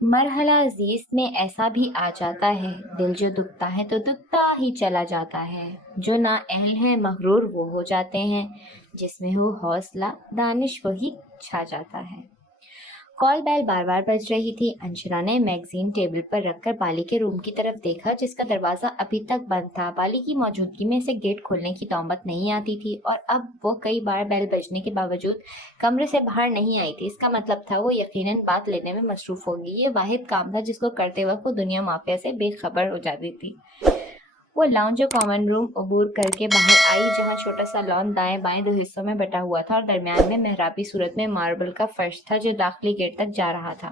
مرحلہ عزیز میں ایسا بھی آ جاتا ہے، دل جو دکھتا ہے تو دکھتا ہی چلا جاتا ہے، جو نا اہل ہے مغرور وہ ہو جاتے ہیں، جس میں ہو حوصلہ دانش وہی چھا جاتا ہے۔ کال بیل بار بار بج رہی تھی۔ انشرا نے میگزین ٹیبل پر رکھ کر بالی کے روم کی طرف دیکھا، جس کا دروازہ ابھی تک بند تھا۔ بالی کی موجودگی میں اسے گیٹ کھولنے کی تومت نہیں آتی تھی، اور اب وہ کئی بار بیل بجنے کے باوجود کمرے سے باہر نہیں آئی تھی۔ اس کا مطلب تھا وہ یقیناً بات لینے میں مصروف ہوگی۔ یہ واحد کام تھا جس کو کرتے وقت وہ دنیا مافیا سے بے خبر ہو جاتی تھی۔ وہ لاؤنج اور کامن روم عبور کر کے باہر آئی، جہاں چھوٹا سا لان دائیں بائیں دو حصوں میں بٹا ہوا تھا، اور درمیان میں محرابی صورت میں ماربل کا فرش تھا جو داخلی گیٹ تک جا رہا تھا۔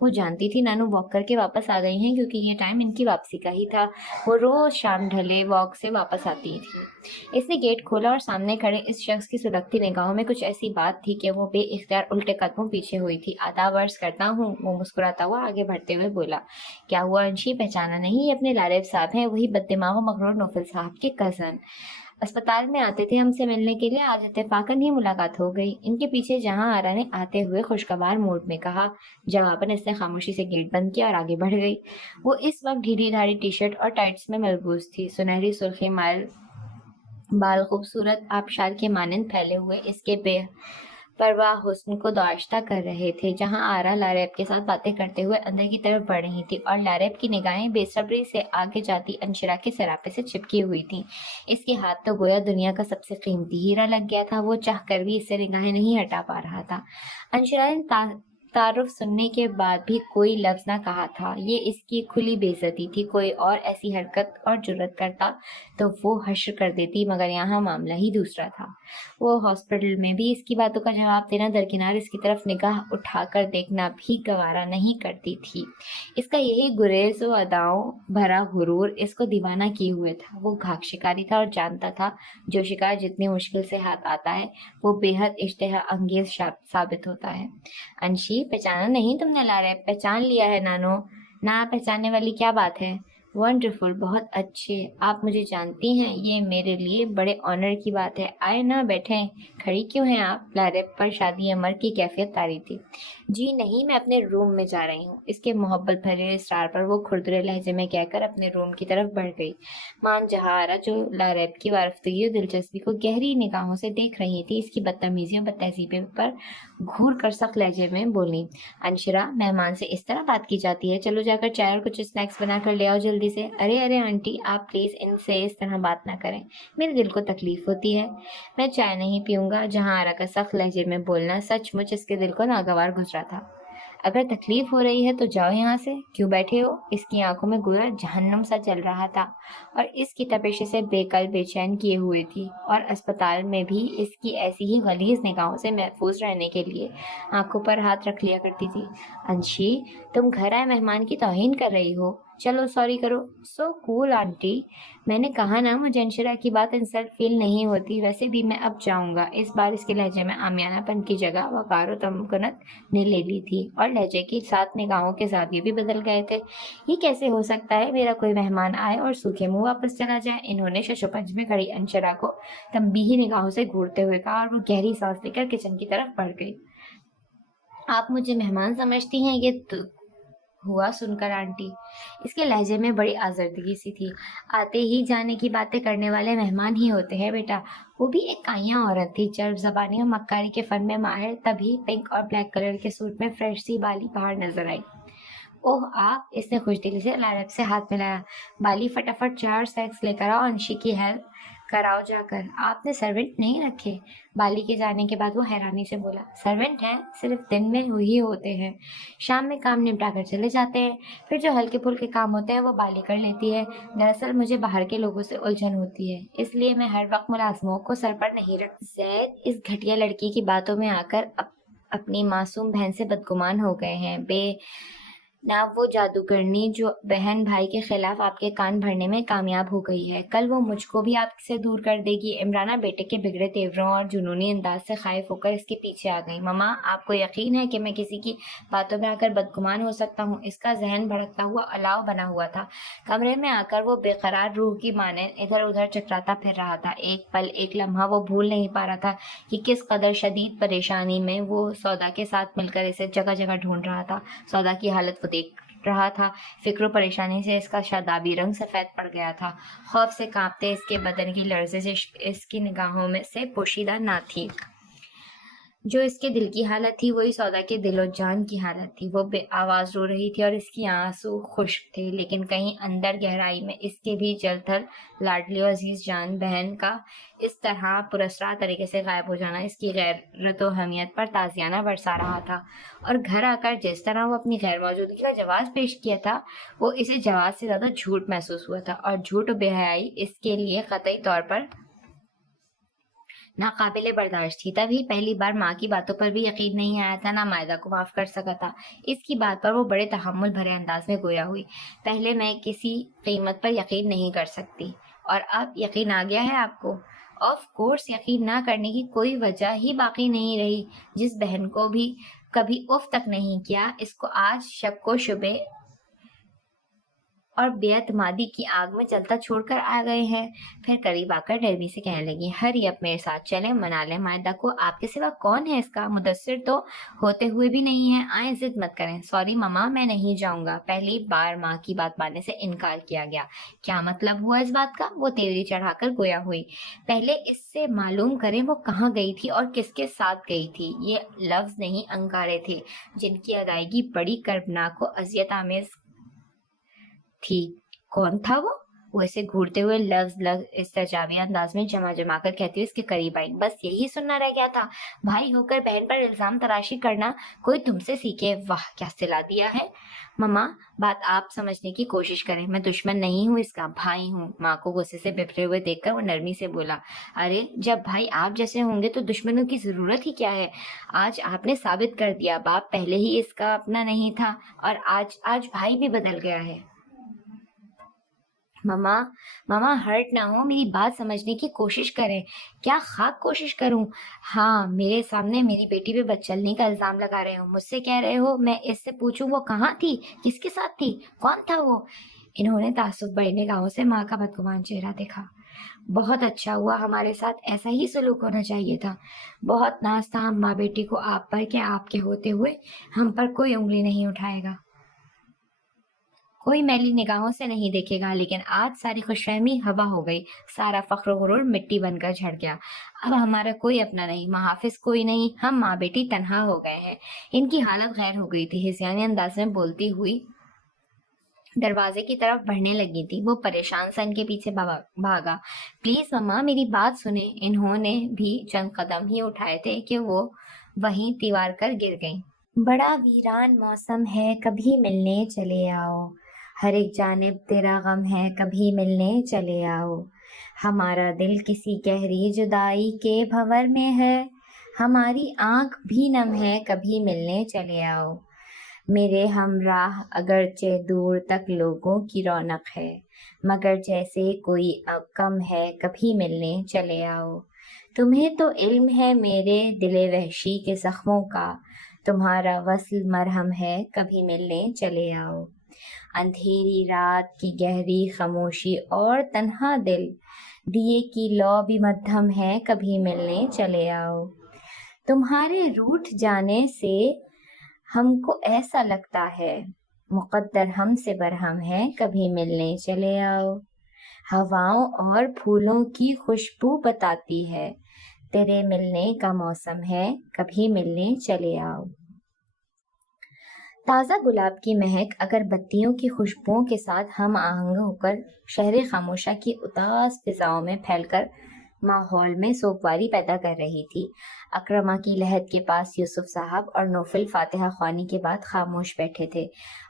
وہ جانتی تھی نانو واک کر کے واپس آ گئی ہیں، کیونکہ یہ ٹائم ان کی واپسی کا ہی تھا۔ وہ روز شام ڈھلے واک سے واپس آتی تھی۔ اس نے گیٹ کھولا اور سامنے کھڑے اس شخص کی سلگتی نگاہوں میں کچھ ایسی بات تھی کہ وہ بے اختیار الٹے قدموں پیچھے ہوئی تھی۔ آداب عرض کرتا ہوں، وہ مسکراتا ہوا آگے بڑھتے ہوئے بولا۔ کیا ہوا انشی، پہچانا نہیں؟ یہ اپنے لارب صاحب ہیں، وہی بد دماغ و مغرور نوفل صاحب کے کزن۔ اسپتال میں آتے تھے ہم سے ملنے کے لیے، آج اتفاقاً ہی ملاقات ہو گئی۔ ان کے پیچھے جہاں آرا نے آتے ہوئے خوشگوار موڈ میں کہا۔ جواباً اس نے خاموشی سے گیٹ بند کیا اور آگے بڑھ گئی۔ وہ اس وقت ڈھیلی ڈھالی ٹی شرٹ اور ٹائٹس میں ملبوس تھی۔ سنہری سرخی مائل بال خوبصورت آبشار کے مانند پھیلے ہوئے اس کے بے پرواہ حسن کو داشتہ کر رہے تھے۔ جہاں آرا لاریب کے ساتھ باتیں کرتے ہوئے اندر کی طرف بڑھ رہی تھی، اور لاریب کی نگاہیں بے صبری سے آگے جاتی انشرا کے سراپے سے چپکی ہوئی تھیں۔ اس کے ہاتھ تو گویا دنیا کا سب سے قیمتی ہیرا لگ گیا تھا۔ وہ چاہ کر بھی اس سے نگاہیں نہیں ہٹا پا رہا تھا۔ انشرا نے تعارف سننے کے بعد بھی کوئی لفظ نہ کہا تھا۔ یہ اس کی کھلی بے عزتی تھی۔ کوئی اور ایسی حرکت اور جرأت کرتا تو وہ حشر کر دیتی، مگر یہاں معاملہ ہی دوسرا تھا۔ وہ ہاسپٹل میں بھی اس کی باتوں کا جواب دینا، درکنار اس کی طرف نگاہ اٹھا کر دیکھنا بھی گوارا نہیں کرتی تھی۔ اس کا یہی گریز و اداؤں بھرا غرور اس کو دیوانہ کیے ہوئے تھا۔ وہ گھاگ شکاری تھا اور جانتا تھا جو شکار جتنی مشکل سے ہاتھ آتا ہے وہ بے حد اشتہا انگیز ثابت ہوتا ہے۔ انشی، پہچانا نہیں تم نے لاریب؟ پہچان لیا ہے نانو، نہ پہچاننے والی کیا بات ہے؟ ونڈرفل، بہت اچھے، آپ مجھے جانتی ہیں، یہ میرے لیے بڑے آنر کی بات ہے۔ آئے نہ بیٹھیں، کھڑی کیوں ہیں آپ؟ لاریب پر شادی امر کی کیفیت طاری تھی۔ جی نہیں، میں اپنے روم میں جا رہی ہوں، اس کے محبت بھرے اصرار پر وہ کھردرے لہجے میں کہہ کر اپنے روم کی طرف بڑھ گئی۔ مان جہارا، جو لاریب کی وارفتگی و دلچسپی کو گہری نگاہوں سے دیکھ رہی تھی، اس کی بدتمیزیوں بد تہذیبی پر گھور کر سخت لہجے میں بولی۔ انشرا، مہمان سے اس طرح بات کی جاتی ہے؟ چلو جا کر چائے اور کچھ اسنیکس بنا کر لے آؤ جلدی سے۔ ارے آنٹی، آپ پلیز ان سے اس طرح بات نہ کریں، میرے دل کو تکلیف ہوتی ہے۔ میں چائے نہیں پیوں گا۔ جہاں آرا کا سخت لہجے میں بولنا سچ مچ اس کے دل کو ناگوار گزرا تھا۔ اگر تکلیف ہو رہی ہے تو جاؤ یہاں سے، کیوں بیٹھے ہو؟ اس کی آنکھوں میں گویا جہنم سا چل رہا تھا، اور اس کی تپش سے بے کل بے چین کیے ہوئے تھی، اور اسپتال میں بھی اس کی ایسی ہی غلیظ نگاہوں سے محفوظ رہنے کے لیے آنکھوں پر ہاتھ رکھ لیا کرتی تھی۔ انشی، تم گھر آئے مہمان کی توہین کر رہی ہو، چلو سوری کرو۔ سو کول آنٹی، میں نے کہا نا مجھے انشرا کی بات انسلٹ فیل نہیں ہوتی۔ ویسے بھی میں اب جاؤں گا۔ اس بار اس کے لہجے میں عامیانہ پن کی جگہ وقار و تمکنت نے لے لی تھی، اور لہجے کے ساتھ نگاہوں کے زاویے بھی بدل گئے تھے۔ یہ کیسے ہو سکتا ہے میرا کوئی مہمان آئے اور سوکھے منہ واپس چلا جائے؟ انہوں نے ششوپنج میں کھڑی انشرا کو تنبیہی نگاہوں سے گھورتے ہوئے کہا، اور وہ گہری سانس لے کر کچن کی طرف بڑھ گئی۔ آپ مجھے مہمان سمجھتی ہیں؟ یہ ہوا سن کر آنٹی، اس کے لہجے میں بڑی آزردگی سی تھی۔ آتے ہی جانے کی باتیں کرنے والے مہمان ہی ہوتے ہیں بیٹا۔ وہ بھی ایک کائیاں عورت تھی، چرب زبانی اور مکاری کے فن میں ماہر۔ تبھی پنک اور بلیک کلر کے سوٹ میں فریش سی بالی باہر نظر آئی۔ اوہ آپ، اس نے خوش دلی سے لاریب سے ہاتھ ملایا۔ بالی، فٹافٹ 4 سیکس لے کر آؤ، انشی کی ہیلپ کراؤ جا کر۔ آپ نے سرونٹ نہیں رکھے؟ بالی کے جانے کے بعد وہ حیرانی سے بولا۔ سرونٹ ہیں، صرف دن میں ہی ہوتے ہیں، شام میں کام نپٹا کر چلے جاتے ہیں، پھر جو ہلکے پھلکے کام ہوتے ہیں وہ بالی کر لیتی ہے۔ دراصل مجھے باہر کے لوگوں سے الجھن ہوتی ہے، اس لیے میں ہر وقت ملازموں کو سر پر نہیں رکھتی۔ زید اس گھٹیا لڑکی کی باتوں میں آ کر اپنی معصوم بہن سے بدگمان ہو گئے ہیں۔ بے نہ وہ جادوگرنی جو بہن بھائی کے خلاف آپ کے کان بھرنے میں کامیاب ہو گئی ہے، کل وہ مجھ کو بھی آپ سے دور کر دے گی۔ عمرانہ بیٹے کے بگڑے تیوروں اور جنونی انداز سے خائف ہو کر اس کے پیچھے آ گئی۔ ماما، آپ کو یقین ہے کہ میں کسی کی باتوں میں آ کر بدگمان ہو سکتا ہوں؟ اس کا ذہن بھڑکتا ہوا الاؤ بنا ہوا تھا۔ کمرے میں آ کر وہ بے قرار روح کی مانند ادھر ادھر چکراتا پھر رہا تھا۔ ایک پل، ایک لمحہ وہ بھول نہیں پا رہا تھا کہ کس قدر شدید پریشانی میں وہ سودا کے ساتھ مل کر اسے جگہ جگہ ڈھونڈ رہا تھا۔ سودا کی حالت وہ دیکھ رہا تھا۔ فکر و پریشانی سے اس کا شادابی رنگ سفید پڑ گیا تھا۔ خوف سے کانپتے اس کے بدن کی لرزش اس کی نگاہوں میں سے پوشیدہ نہ تھی۔ جو اس کے دل کی حالت تھی وہی سودا کے دل و جان کی حالت تھی۔ وہ بے آواز رو رہی تھی اور اس کی آنسو خشک تھے، لیکن کہیں اندر گہرائی میں اس کے بھی جل تھل لاڈلی و عزیز جان بہن کا اس طرح پراسرار طریقے سے غائب ہو جانا اس کی غیرت و حمیت پر تازیانہ برسا رہا تھا۔ اور گھر آ کر جس طرح وہ اپنی غیر موجودگی کا جواز پیش کیا تھا، وہ اسے جواز سے زیادہ جھوٹ محسوس ہوا تھا، اور جھوٹ و بے حیائی اس کے لیے قطعی طور پر ناقابل برداشت تھی۔ تبھی پہلی بار ماں کی باتوں پر بھی یقین نہیں آیا تھا، نہ مائدہ کو معاف کر سکا تھا۔ اس کی بات پر وہ بڑے تحمل بھرے انداز میں گویا ہوئی، پہلے میں کسی قیمت پر یقین نہیں کر سکتی، اور اب یقین آ گیا ہے آپ کو؟ آف کورس یقین نہ کرنے کی کوئی وجہ ہی باقی نہیں رہی۔ جس بہن کو بھی کبھی اف تک نہیں کیا، اس کو آج شک و شبے اور بے اعتمادی کی آگ میں جلتا چھوڑ کر آ گئے ہیں۔ پھر قریب آ کر نرمی سے کہنے لگی، ہری اب میرے ساتھ چلیں، منا لیں مائدہ کو، آپ کے سوا کون ہے اس کا؟ مدثر تو ہوتے ہوئے بھی نہیں ہے، آئیں ضد مت کریں۔ سوری ماما، میں نہیں جاؤں گا۔ پہلی بار ماں کی بات ماننے سے انکار کیا گیا۔ کیا مطلب ہوا اس بات کا؟ وہ تیوری چڑھا کر گویا ہوئی۔ پہلے اس سے معلوم کریں وہ کہاں گئی تھی اور کس کے ساتھ گئی تھی۔ یہ لفظ نہیں، انگارے تھے جن کی ادائیگی بڑی کربناک و اذیت آمیز تھی۔ کون تھا وہ اسے گھورتے ہوئے لفظ استعجابی انداز میں جمع کر کہتی ہوئی اس کے قریب آئی۔ بس یہی سننا رہ گیا تھا، بھائی ہو کر بہن پر الزام تراشی کرنا کوئی تم سے سیکھے۔ واہ کیا صلہ دیا ہے۔ ماما، بات آپ سمجھنے کی کوشش کریں، میں دشمن نہیں ہوں، اس کا بھائی ہوں۔ ماں کو غصے سے بپھرے ہوئے دیکھ کر وہ نرمی سے بولا، ارے جب بھائی آپ جیسے ہوں گے تو دشمنوں کی ضرورت ہی کیا ہے؟ آج آپ نے ثابت کر دیا، باپ پہلے ہی اس کا اپنا نہیں تھا، اور آج بھائی بھی بدل گیا ہے۔ ماما ہرٹ نہ ہو، میری بات سمجھنے کی کوشش کریں۔ کیا خاک کوشش کروں؟ ہاں، میرے سامنے میری بیٹی پہ بدچلنی کا الزام لگا رہے ہو، مجھ سے کہہ رہے ہو میں اس سے پوچھوں وہ کہاں تھی، کس کے ساتھ تھی، کون تھا وہ؟ انہوں نے تعصب بھری نگاہوں سے ماں کا بدگمان چہرہ دیکھا۔ بہت اچھا ہوا، ہمارے ساتھ ایسا ہی سلوک ہونا چاہیے تھا۔ بہت ناز تھا ہم ماں بیٹی کو آپ پر کہ آپ کے ہوتے ہوئے ہم پر کوئی انگلی نہیں اٹھائے گا، کوئی میلی نگاہوں سے نہیں دیکھے گا، لیکن آج ساری خوش فہمی ہوا ہو گئی، سارا فخر و غرور مٹی بن کر جھڑ گیا۔ اب ہمارا کوئی اپنا نہیں، محافظ کوئی نہیں، ہم ماں بیٹی تنہا ہو گئے ہیں۔ ان کی حالت غیر ہو گئی تھی، ہذیانی انداز میں بولتی ہوئی دروازے کی طرف بڑھنے لگی تھی۔ وہ پریشان سا ان کے پیچھے بھاگا۔ پلیز ماما میری بات سنیں۔ انہوں نے بھی چند قدم ہی اٹھائے تھے کہ وہ وہیں تیوار کر گر گئیں۔ بڑا ویران موسم ہے، کبھی ملنے چلے آؤ، ہر ایک جانب تیرا غم ہے، کبھی ملنے چلے آؤ، ہمارا دل کسی گہری جدائی کے بھنور میں ہے، ہماری آنکھ بھی نم ہے، کبھی ملنے چلے آؤ، میرے ہمراہ اگرچہ دور تک لوگوں کی رونق ہے، مگر جیسے کوئی کم ہے، کبھی ملنے چلے آؤ، تمہیں تو علم ہے میرے دل وحشی کے زخموں کا، تمہارا وصل مرہم ہے، کبھی ملنے چلے آؤ، اندھیری رات کی گہری خاموشی اور تنہا دل، دیے کی لو بھی مدھم ہے، کبھی ملنے چلے آؤ، تمہارے روٹھ جانے سے ہم کو ایسا لگتا ہے مقدر ہم سے برہم ہے، کبھی ملنے چلے آؤ، ہواؤں اور پھولوں کی خوشبو بتاتی ہے تیرے ملنے کا موسم ہے، کبھی ملنے چلے آؤ، تازہ گلاب کی مہک اگر بتیوں کی خوشبوؤں کے ساتھ ہم آہنگ ہو کر شہر خاموشہ کی اداس فضاؤں میں پھیل کر ماحول میں سوگواری پیدا کر رہی تھی۔ اکرمہ کی لحد کے پاس یوسف صاحب اور نوفل فاتحہ خوانی کے بعد خاموش بیٹھے تھے۔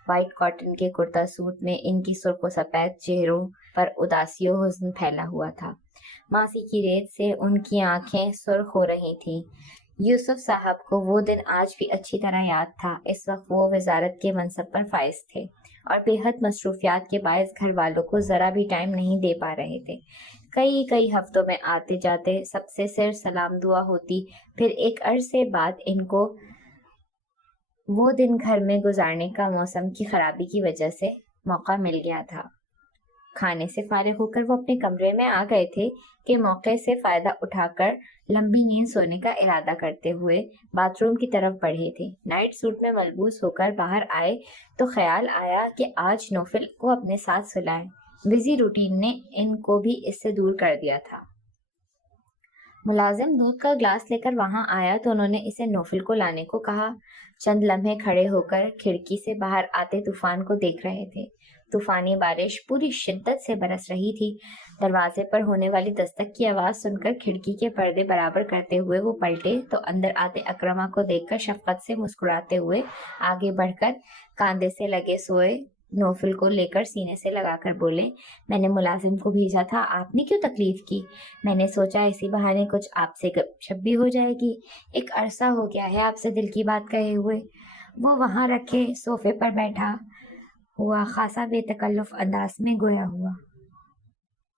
وائٹ کاٹن کے کرتا سوٹ میں ان کی سرخ و سفید چہروں پر اداسی و حزن پھیلا ہوا تھا۔ ماسی کی ریت سے ان کی آنکھیں سرخ ہو رہی تھیں۔ یوسف صاحب کو وہ دن آج بھی اچھی طرح یاد تھا۔ اس وقت وہ وزارت کے منصب پر فائز تھے اور بے حد مصروفیات کے باعث گھر والوں کو ذرا بھی ٹائم نہیں دے پا رہے تھے۔ کئی ہفتوں میں آتے جاتے سب سے صرف سلام دعا ہوتی، پھر ایک عرصے بعد ان کو وہ دن گھر میں گزارنے کا موسم کی خرابی کی وجہ سے موقع مل گیا تھا۔ کھانے سے فارغ ہو کر وہ اپنے کمرے میں آ گئے تھے کہ موقع سے فائدہ اٹھا کر لمبی نیند سونے کا ارادہ کرتے ہوئے باتھ روم کی طرف بڑھے تھے۔ نائٹ سوٹ میں ملبوس ہو کر باہر آئے تو خیال آیا کہ آج نوفل کو اپنے ساتھ سلائیں۔ بزی روٹین نے ان کو بھی اس سے دور کر دیا تھا۔ ملازم دودھ کا گلاس لے کر وہاں آیا تو انہوں نے اسے نوفل کو لانے کو کہا۔ چند لمحے کھڑے ہو کر کھڑکی سے باہر آتے طوفان کو دیکھ رہے تھے۔ طوفانی بارش پوری شدت سے برس رہی تھی۔ دروازے پر ہونے والی دستک کی آواز سن کر کھڑکی کے پردے برابر کرتے ہوئے وہ پلٹے تو اندر آتے اکرما کو دیکھ کر شفقت سے مسکراتے ہوئے آگے بڑھ کر کاندھے سے لگے سوئے نوفل کو لے کر سینے سے لگا کر بولے، میں نے ملازم کو بھیجا تھا، آپ نے کیوں تکلیف کی؟ میں نے سوچا اسی بہانے کچھ آپ سے گپ شپ بھی ہو جائے گی۔ ایک عرصہ ہو گیا ہے آپ سے دل کی بات کہے ہوئے۔ وہ وہاں رکھے صوفے پر بیٹھا ہوا خاصا بے تکلف انداز میں گویا ہوا۔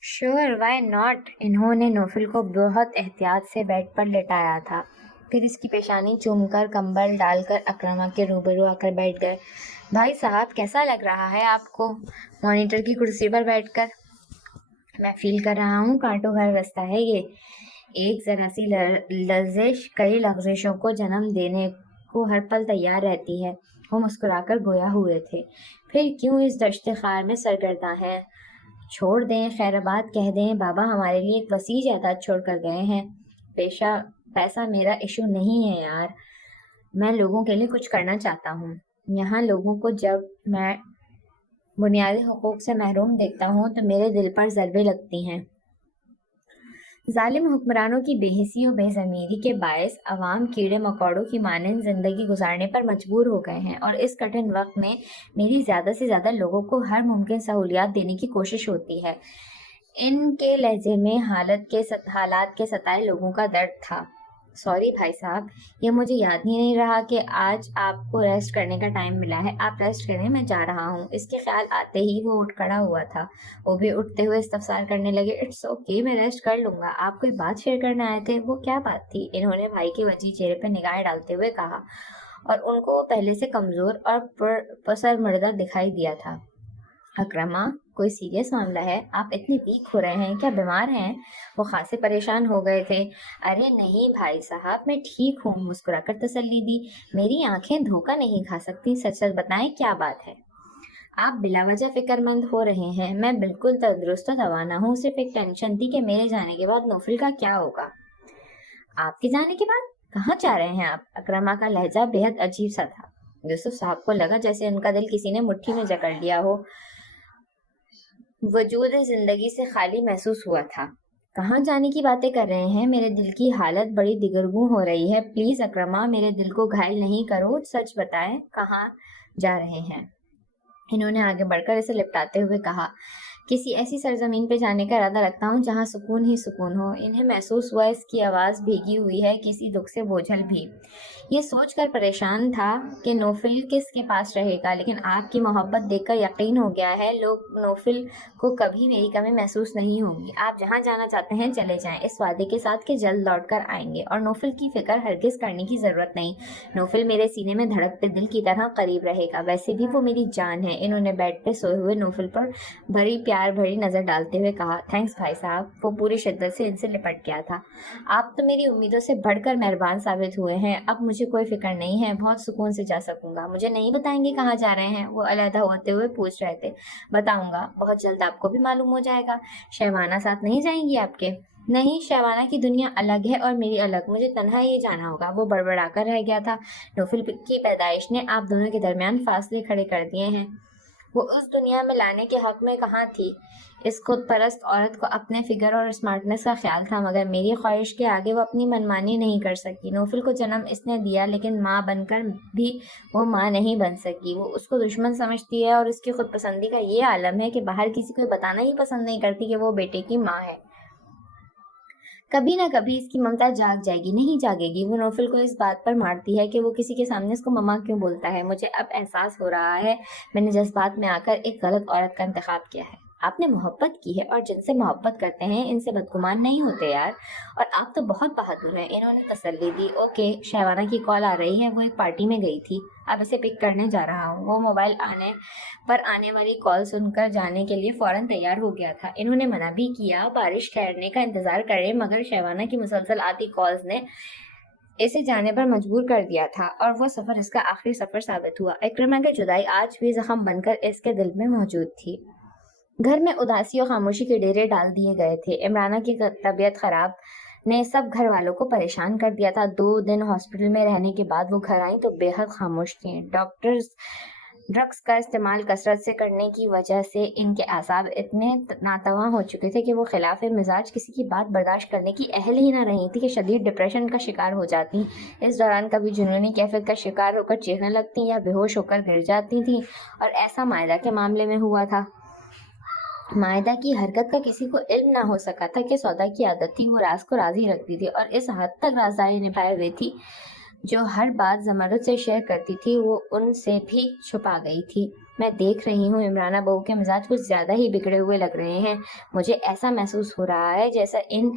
شور وائی ناٹ۔ انہوں نے نوفل کو بہت احتیاط سے بیڈ پر لٹایا تھا، پھر اس کی پیشانی چوم کر کمبل ڈال کر اکرما کے روبرو آ کر بیٹھ گئے۔ بھائی صاحب کیسا لگ رہا ہے آپ کو مانیٹر کی کرسی پر بیٹھ کر؟ میں فیل کر رہا ہوں کانٹوں بھر رستہ ہے یہ۔ ایک ذرا سی لرزش کئی لغزشوں کو جنم دینے کو ہر پل تیار رہتی ہے۔ وہ مسکرا کر گویا ہوئے تھے، پھر کیوں اس دشت خار میں سرگرداں ہیں؟ چھوڑ دیں، خیر آباد کہہ دیں، بابا ہمارے لیے ایک وسیع جائیداد چھوڑ کر گئے ہیں۔ پیسہ میرا ایشو نہیں ہے یار، میں لوگوں کے لیے کچھ کرنا چاہتا ہوں۔ یہاں لوگوں کو جب میں بنیادی حقوق سے محروم دیکھتا ہوں تو میرے دل پر ضربیں لگتی ہیں۔ ظالم حکمرانوں کی بے حسی و بے ضمیری کے باعث عوام کیڑے مکوڑوں کی مانند زندگی گزارنے پر مجبور ہو گئے ہیں، اور اس کٹھن وقت میں میری زیادہ سے زیادہ لوگوں کو ہر ممکن سہولیات دینے کی کوشش ہوتی ہے۔ ان کے لہجے میں حالات کے ستائے لوگوں کا درد تھا۔ سوری بھائی صاحب، یہ مجھے یاد ہی نہیں رہا کہ آج آپ کو ریسٹ کرنے کا ٹائم ملا ہے۔ آپ ریسٹ کریں، میں جا رہا ہوں۔ اس کے خیال آتے ہی وہ اٹھ کھڑا ہوا تھا۔ وہ بھی اٹھتے ہوئے استفسار کرنے لگے، اٹس اوکے، میں ریسٹ کر لوں گا۔ آپ کوئی بات شیئر کرنے آئے تھے؟ وہ کیا بات تھی؟ انہوں نے بھائی کے وجیح چہرے پر نگاہیں ڈالتے ہوئے کہا، اور ان کو وہ پہلے سے کمزور اور پسر مردہ دکھائی دیا تھا۔ اکرما، کوئی سیریس معاملہ ہے؟ آپ اتنے ویک ہو رہے ہیں، کیا بیمار ہیں؟ وہ خاصے پریشان ہو گئے تھے۔ ارے نہیں بھائی صاحب، میں ٹھیک ہوں، مسکرا کر تسلی دی۔ میری آنکھیں دھوکہ نہیں کھا سکتی، سچ سچ بتائیں کیا بات ہے؟ آپ بلا وجہ فکر مند ہو رہے ہیں۔ میں بالکل تندرست و توانا ہوں، صرف ایک ٹینشن تھی کہ میرے جانے کے بعد نوفل کا کیا ہوگا۔ آپ کے جانے کے بعد کہاں جا رہے ہیں آپ؟ اکرما کا لہجہ بے حد عجیب سا تھا۔ یوسف صاحب کو لگا جیسے ان کا دل کسی نے مٹھی میں جکڑ لیا ہو۔ وجود زندگی سے خالی محسوس ہوا تھا۔ کہاں جانے کی باتیں کر رہے ہیں؟ میرے دل کی حالت بڑی دگرگوں ہو رہی ہے، پلیز اکرما میرے دل کو گھائل نہیں کرو، سچ بتائیں کہاں جا رہے ہیں؟ انہوں نے آگے بڑھ کر اسے لپٹاتے ہوئے کہا، کسی ایسی سرزمین پہ جانے کا ارادہ رکھتا ہوں جہاں سکون ہی سکون ہو۔ انہیں محسوس ہوا اس کی آواز بھیگی ہوئی ہے کسی دکھ سے بوجھل بھی۔ یہ سوچ کر پریشان تھا کہ نوفل کس کے پاس رہے گا، لیکن آپ کی محبت دیکھ کر یقین ہو گیا ہے نوفل کو کبھی میری کمی محسوس نہیں ہوگی۔ آپ جہاں جانا چاہتے ہیں چلے جائیں، اس وعدے کے ساتھ کہ جلد لوٹ کر آئیں گے، اور نوفل کی فکر ہرگز کرنے کی ضرورت نہیں۔ نوفل میرے سینے میں دھڑکتے دل کی طرح قریب رہے گا، ویسے بھی وہ میری جان ہے۔ انہوں نے بیڈ پہ سوئے ہوئے نوفل پر بڑی پیار بھری نظر ڈالتے ہوئے کہا، تھینکس بھائی صاحب۔ وہ پوری شدت سے ان سے لپٹ گیا تھا۔ آپ تو میری امیدوں سے بڑھ کر مہربان ثابت ہوئے ہیں، اب مجھے کوئی فکر نہیں ہے، بہت سکون سے جا سکوں گا۔ مجھے نہیں بتائیں گے کہاں جا رہے ہیں؟ وہ علیحدہ ہوتے ہوئے پوچھ رہے تھے۔ بتاؤں گا، بہت جلد آپ کو بھی معلوم ہو جائے گا۔ شہوانہ ساتھ نہیں جائیں گی آپ کے؟ نہیں، شہوانہ کی دنیا الگ ہے اور میری الگ، مجھے تنہا ہی جانا ہوگا۔ وہ بڑبڑا کر رہ گیا تھا۔ نوفل کی پیدائش نے آپ دونوں کے درمیان فاصلے کھڑے کر دیے ہیں۔ وہ اس دنیا میں لانے کے حق میں کہاں تھی؟ اس خود پرست عورت کو اپنے فگر اور اسمارٹنس کا خیال تھا، مگر میری خواہش کے آگے وہ اپنی منمانی نہیں کر سکی۔ نوفل کو جنم اس نے دیا، لیکن ماں بن کر بھی وہ ماں نہیں بن سکی۔ وہ اس کو دشمن سمجھتی ہے، اور اس کی خود پسندی کا یہ عالم ہے کہ باہر کسی کو بتانا ہی پسند نہیں کرتی کہ وہ بیٹے کی ماں ہے۔ کبھی نہ کبھی اس کی ممتا جاگ جائے گی، نہیں جاگے گی۔ وہ نوفل کو اس بات پر مارتی ہے کہ وہ کسی کے سامنے اس کو مما کیوں بولتا ہے۔ مجھے اب احساس ہو رہا ہے میں نے جذبات میں آ کر ایک غلط عورت کا انتخاب کیا ہے۔ آپ نے محبت کی ہے اور جن سے محبت کرتے ہیں ان سے بدگمان نہیں ہوتے یار، اور آپ تو بہت بہادر ہیں۔ انہوں نے تسلی دی۔ اوکے، شہوانہ کی کال آ رہی ہے، وہ ایک پارٹی میں گئی تھی، اب اسے پک کرنے جا رہا ہوں۔ وہ موبائل آنے والی کال سن کر جانے کے لیے فوراً تیار ہو گیا تھا۔ انہوں نے منع بھی کیا بارش ٹھہرنے کا انتظار کرے، مگر شہوانہ کی مسلسل آتی کالز نے اسے جانے پر مجبور کر دیا تھا، اور وہ سفر اس کا آخری سفر ثابت ہوا۔ اکرمہ کی جدائی آج بھی زخم بن کر اس کے دل میں موجود تھی۔ گھر میں اداسی اور خاموشی کے ڈیرے ڈال دیے گئے تھے۔ عمرانہ کی طبیعت خراب نے سب گھر والوں کو پریشان کر دیا تھا۔ 2 دن ہاسپٹل میں رہنے کے بعد وہ گھر آئیں تو بے حد خاموش تھیں۔ ڈاکٹرز ڈرگس کا استعمال کثرت سے کرنے کی وجہ سے ان کے اعصاب اتنے ناتواں ہو چکے تھے کہ وہ خلاف مزاج کسی کی بات برداشت کرنے کی اہل ہی نہ رہی تھی کہ شدید ڈپریشن کا شکار ہو جاتی۔ اس دوران کبھی جنونی کیفیت کا شکار ہو کر چیخنے لگتی یا بے ہوش ہو کر گر جاتی تھیں، اور ایسا مائدہ کے معاملے میں ہوا تھا۔ مائدہ کی حرکت کا کسی کو علم نہ ہو سکا تھا کہ سودا کی عادت تھی، وہ راز کو راز ہی رکھتی تھی اور اس حد تک رازداری نبھائے ہوئے تھی جو ہر بات زمرد سے شیئر کرتی تھی وہ ان سے بھی چھپا گئی تھی۔ میں دیکھ رہی ہوں عمرانہ بہو کے مزاج کچھ زیادہ ہی بگڑے ہوئے لگ رہے ہیں۔ مجھے ایسا محسوس ہو رہا ہے جیسا ان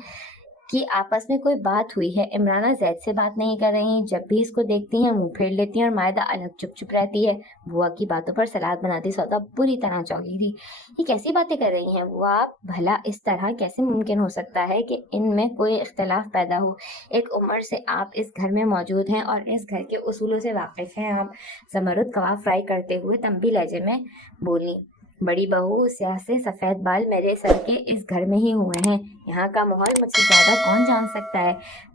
کی آپس میں کوئی بات ہوئی ہے۔ عمرانہ زید سے بات نہیں کر رہی، جب بھی اس کو دیکھتی ہیں منہ پھیر لیتی ہیں اور مائدہ الگ چپ چپ رہتی ہے۔ بوا کی باتوں پر سلاد بناتی سودا پوری طرح چونکی تھی۔ یہ کیسی باتیں کر رہی ہیں بوا؟ بھلا اس طرح کیسے ممکن ہو سکتا ہے کہ ان میں کوئی اختلاف پیدا ہو؟ ایک عمر سے آپ اس گھر میں موجود ہیں اور اس گھر کے اصولوں سے واقف ہیں آپ۔ زمرد کباب فرائی کرتے ہوئے تنبی لہجے میں بولی۔ بڑی بہو، سیاہ سے سفید بال میرے سر کے اس گھر میں ہی ہوئے ہیں، یہاں کا ماحول مجھ سے زیادہ کون جان سکتا ہے؟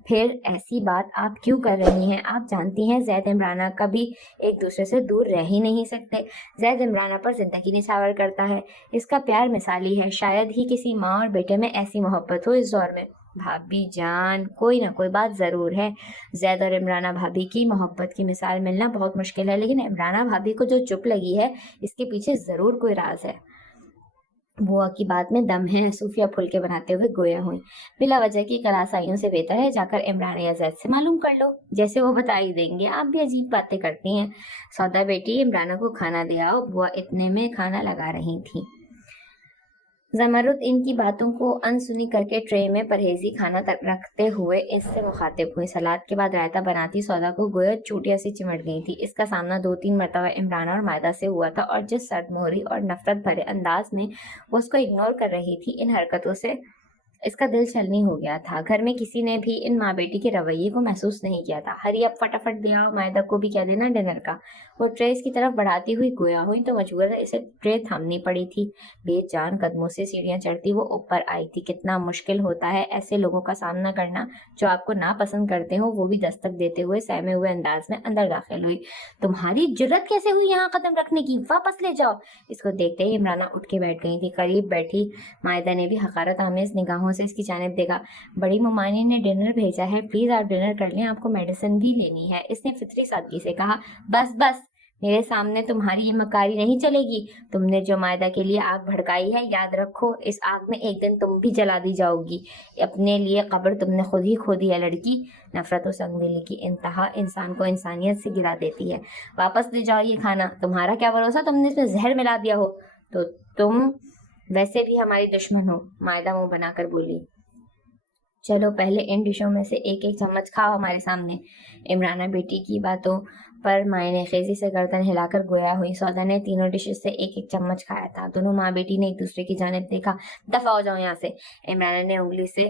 پھر ایسی بات آپ کیوں کر رہی ہیں؟ آپ جانتی ہیں زید عمرانہ کبھی ایک دوسرے سے دور رہ ہی نہیں سکتے۔ زید عمرانہ پر زندگی نچھاور کرتا ہے، اس کا پیار مثالی ہے، شاید ہی کسی ماں اور بیٹے میں ایسی محبت ہو اس دور میں۔ بھابی جان، کوئی نہ کوئی بات ضرور ہے۔ زید اور عمرانہ بھابی کی محبت کی مثال ملنا بہت مشکل ہے، لیکن عمرانہ بھابی کو جو چپ لگی ہے اس کے پیچھے ضرور کوئی راز ہے۔ بوا کی بات میں دم ہے، صوفیہ پھلکے بناتے ہوئے گویا ہوئی۔ بلا وجہ کی کلاسائیوں سے بہتر ہے جا کر عمرانہ یا زید سے معلوم کر لو، جیسے وہ بتا ہی دیں گے۔ آپ بھی عجیب باتیں کرتی ہیں۔ سودا بیٹی، عمرانہ کو کھانا دیا آؤ۔ بوا اتنے میں کھانا لگا رہی تھی۔ زمرد ان کی باتوں کو انسنی کر کے ٹرے میں پرہیزی کھانا رکھتے ہوئے اس سے مخاطب ہوئی۔ سلاد کے بعد رائتا بناتی سودا کو گویا چوٹیاں سی چمٹ گئی تھی۔ اس کا سامنا 2-3 مرتبہ عمرانہ اور مائدہ سے ہوا تھا، اور جس سرد مہری اور نفرت بھرے انداز میں وہ اس کو اگنور کر رہی تھی، ان حرکتوں سے اس کا دل چھلنی ہو گیا تھا۔ گھر میں کسی نے بھی ان ماں بیٹی کے رویے کو محسوس نہیں کیا تھا۔ ہری اب فٹافٹ دیا اور مائدہ کو بھی کہہ دینا ڈنر کا۔ وہ ٹرے اس کی طرف بڑھاتی ہوئی گویا ہوئی تو مجبوراً اسے ٹرے تھامنی پڑی تھی۔ بے جان قدموں سے سیڑھیاں چڑھتی وہ اوپر آئی تھی۔ کتنا مشکل ہوتا ہے ایسے لوگوں کا سامنا کرنا جو آپ کو ناپسند کرتے ہوں۔ وہ بھی دستک دیتے ہوئے سہمے ہوئے انداز میں اندر داخل ہوئی۔ تمہاری جرت کیسے ہوئی یہاں قدم رکھنے کی؟ واپس لے جاؤ۔ اس کو دیکھتے ہی عمرانہ اٹھ کے بیٹھ گئی تھی۔ قریب بیٹھی مائدہ نے بھی حقارت آمیز نگاہوں سے اس کی جانب دیکھا۔ بڑی ممانی نے ڈنر بھیجا ہے، پلیز آپ ڈنر کر لیں، آپ کو میڈیسن بھی لینی ہے۔ اس نے فطری سادگی سے کہا۔ بس بس، میرے سامنے تمہاری یہ مکاری نہیں چلے گی۔ تم نے جو مائدہ کے لیے آگ بھڑکائی ہے، یاد رکھو اس آگ میں ایک دن تم بھی جلا دی جاؤ گی۔ اپنے لیے قبر تم نے خود ہی کھودی ہے لڑکی۔ نفرت و سنگدلی کی انتہا انسان کو انسانیت سے گرا دیتی ہے۔ واپس لے جاؤ یہ کھانا۔ تمہارا کیا بھروسہ تم نے اس میں زہر ملا دیا ہو تو تم ویسے بھی ہماری دشمن ہو، مائدہ منہ بنا کر بولی۔ چلو پہلے ان ڈشوں میں سے ایک ایک چمچ کھاؤ ہمارے سامنے۔ عمرانہ بیٹی کی باتوں پر مائنے خیزی سے گردن ہلا کر گویا ہوئی۔ سودا نے تینوں ڈشز سے ایک ایک چمچ کھایا تھا۔ دونوں ماں بیٹی نے ایک دوسرے کی جانب دیکھا۔ دفع ہو جاؤ یہاں سے، عمرانہ نے انگلی سے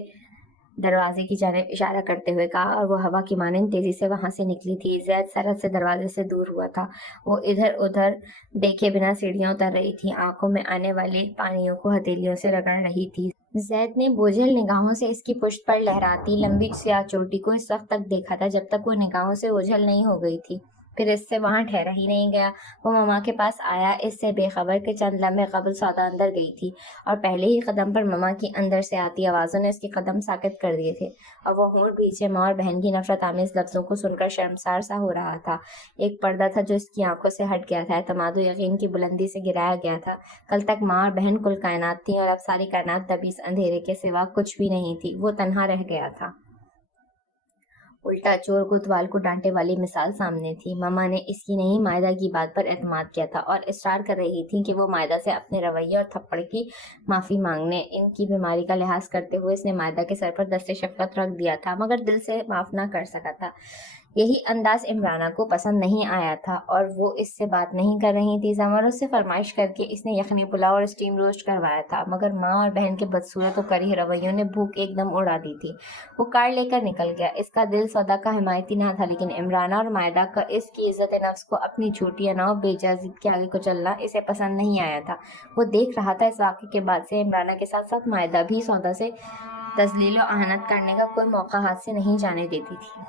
دروازے کی جانب اشارہ کرتے ہوئے کہا، اور وہ ہوا کی مانند تیزی سے وہاں سے نکلی تھی۔ زید سرحد سے دروازے سے دور ہوا تھا۔ وہ ادھر ادھر دیکھے بنا سیڑھیاں اتر رہی تھی، آنکھوں میں آنے والے پانیوں کو ہتھیلیوں سے رگڑ رہی تھی۔ زید نے بوجھل نگاہوں سے اس کی پشت پر لہراتی لمبی سیاہ چوٹی کو اس وقت تک دیکھا تھا جب تک وہ نگاہوں سے اوجھل نہیں ہو گئی تھی۔ پھر اس سے وہاں ٹھہرا ہی نہیں گیا۔ وہ مما کے پاس آیا اس سے بے خبر کہ چند لمحے قبل سودا اندر گئی تھی، اور پہلے ہی قدم پر مما کی اندر سے آتی آوازوں نے اس کے قدم ساکت کر دیے تھے، اور وہ ہونٹ بھینچے ماں اور بہن کی نفرت آمیز لفظوں کو سن کر شرمسار سا ہو رہا تھا۔ ایک پردہ تھا جو اس کی آنکھوں سے ہٹ گیا تھا، اعتماد و یقین کی بلندی سے گرایا گیا تھا۔ کل تک ماں اور بہن کل کائنات تھیں، اور اب ساری کائنات تبیس اندھیرے کے سوا کچھ بھی نہیں تھی۔ وہ تنہا رہ گیا تھا۔ الٹا چور کوتوال کو ڈانٹے والی مثال سامنے تھی۔ ماما نے اس کی نہیں مائدہ کی بات پر اعتماد کیا تھا اور اصرار کر رہی تھی کہ وہ مائدہ سے اپنے رویے اور تھپڑ کی معافی مانگنے۔ ان کی بیماری کا لحاظ کرتے ہوئے اس نے مائدہ کے سر پر دست شفقت رکھ دیا تھا، مگر دل سے معاف نہ کر سکا تھا۔ یہی انداز عمرانہ کو پسند نہیں آیا تھا اور وہ اس سے بات نہیں کر رہی تھی۔ زمرد سے فرمائش کر کے اس نے یخنی پلاؤ اور اسٹیم روسٹ کروایا تھا، مگر ماں اور بہن کے بدصورت و کریہ رویوں نے بھوک ایک دم اڑا دی تھی۔ وہ کار لے کر نکل گیا۔ اس کا دل سودا کا حمایتی نہ تھا، لیکن عمرانہ اور مائدہ کا اس کی عزت نفس کو اپنی چھوٹی اناؤ بے اجازت کے آگے کچلنا اسے پسند نہیں آیا تھا۔ وہ دیکھ رہا تھا اس واقعے کے بعد سے عمرانہ کے ساتھ ساتھ مائدہ بھی سودا سے تذلیل و اہانت کرنے کا کوئی موقع ہاتھ سے نہیں جانے دیتی تھی۔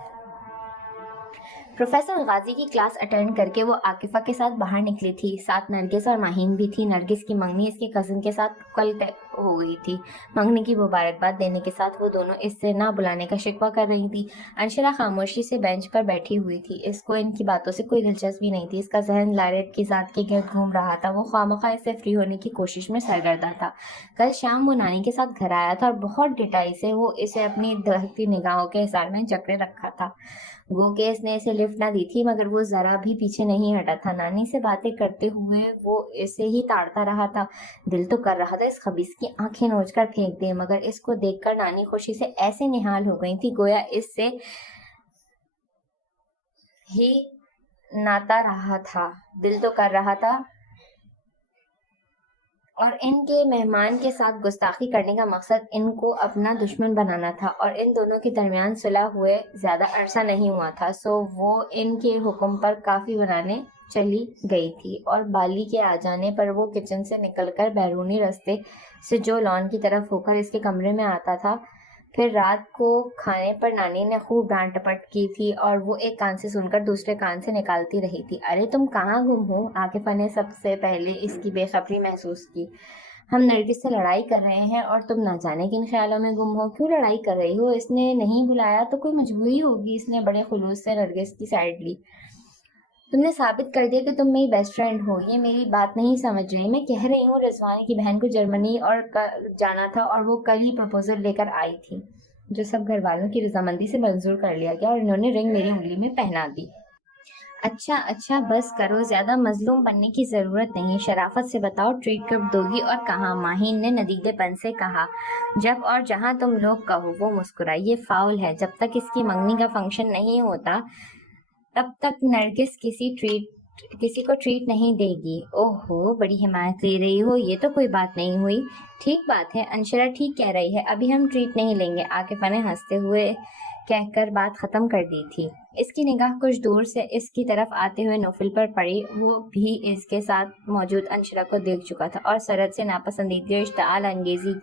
پروفیسر غازی کی کلاس اٹینڈ کر کے وہ عاکفہ کے ساتھ باہر نکلی تھی۔ ساتھ نرگس اور ماہین بھی تھی۔ نرگس کی منگنی اس کے کزن کے ساتھ کل طے ہو گئی تھی۔ منگنی کی مبارکباد دینے کے ساتھ وہ دونوں اس سے نہ بلانے کا شکوہ کر رہی تھی۔ انشرا خاموشی سے بینچ پر بیٹھی ہوئی تھی۔ اس کو ان کی باتوں سے کوئی دلچسپی نہیں تھی۔ اس کا ذہن لائرٹ کی ذات کے گرد گھوم رہا تھا۔ وہ خواہ اس سے فری ہونے کی کوشش میں سرگرداں تھا۔ کل شام وہ نانی کے ساتھ گھر آیا تھا اور بہت ڈٹائی سے وہ اسے اپنی دہتی نگاہوں کے حصار میں جکڑے رکھا تھا۔ گو کہ اس نے اسے لفٹ نہ دی تھی، مگر وہ ذرا بھی پیچھے نہیں ہٹا تھا۔ نانی سے باتیں کرتے ہوئے وہ اسے ہی تاڑتا رہا تھا۔ دل تو کر رہا تھا اس خبیث کی آنکھیں نوچ کر پھینک دے، مگر اس کو دیکھ کر نانی خوشی سے ایسے نہال ہو گئی تھی گویا اس سے ہی ناتا رہا تھا۔ دل تو کر رہا تھا اور ان کے مہمان کے ساتھ گستاخی کرنے کا مقصد ان کو اپنا دشمن بنانا تھا، اور ان دونوں کے درمیان صلح ہوئے زیادہ عرصہ نہیں ہوا تھا، سو وہ ان کے حکم پر کافی بنانے چلی گئی تھی، اور بالی کے آ جانے پر وہ کچن سے نکل کر بیرونی رستے سے جو لان کی طرف ہو کر اس کے کمرے میں آتا تھا۔ پھر رات کو کھانے پر نانی نے خوب ڈانٹ ٹپٹ کی تھی اور وہ ایک کان سے سن کر دوسرے کان سے نکالتی رہی تھی۔ ارے تم کہاں گم ہو؟ عاکفہ نے سب سے پہلے اس کی بے خبری محسوس کی۔ ہم نرگس سے لڑائی کر رہے ہیں اور تم نہ جانے کن خیالوں میں گم ہو۔ کیوں لڑائی کر رہی ہو؟ اس نے نہیں بلایا تو کوئی مجبوری ہوگی۔ اس نے بڑے خلوص سے نرگس کی سائڈ لی۔ تم نے ثابت کر دیا کہ تم میری بیسٹ فرینڈ ہو۔ یہ میری بات نہیں سمجھ رہی۔ میں کہہ رہی ہوں رضوان کی بہن کو جرمنی اور جانا تھا اور وہ کل ہی پرپوزل لے کر آئی تھی، جو سب گھر والوں کی رضامندی سے منظور کر لیا گیا، اور انہوں نے رنگ میری انگلی میں پہنا دی۔ اچھا بس کرو، زیادہ مظلوم بننے کی ضرورت نہیں۔ شرافت سے بتاؤ ٹریٹ کب دوگی اور کہاں؟ ماہین نے ندیدے پن سے کہا۔ جب اور جہاں تم لوگ کہو۔ وہ مسکرائی۔ یہ فاؤل ہے۔ جب تک اس کی منگنی کا فنکشن نہیں ہوتا تب تک نرگس کسی کو ٹریٹ نہیں دے گی۔ اوہو، بڑی حمایت لے رہی ہو۔ یہ تو کوئی بات نہیں ہوئی۔ ٹھیک بات ہے، انشرا ٹھیک کہہ رہی ہے، ابھی ہم ٹریٹ نہیں لیں گے، عاکفہ نے ہنستے ہوئے کہہ کر بات ختم کر دی تھی۔ اس کی نگاہ کچھ دور سے اس کی طرف آتے ہوئے نوفل پر پڑی۔ وہ بھی اس کے ساتھ موجود انشرا کو دیکھ چکا تھا، اور سرحد سے ناپسندیدگی اور اشتعال انگیزی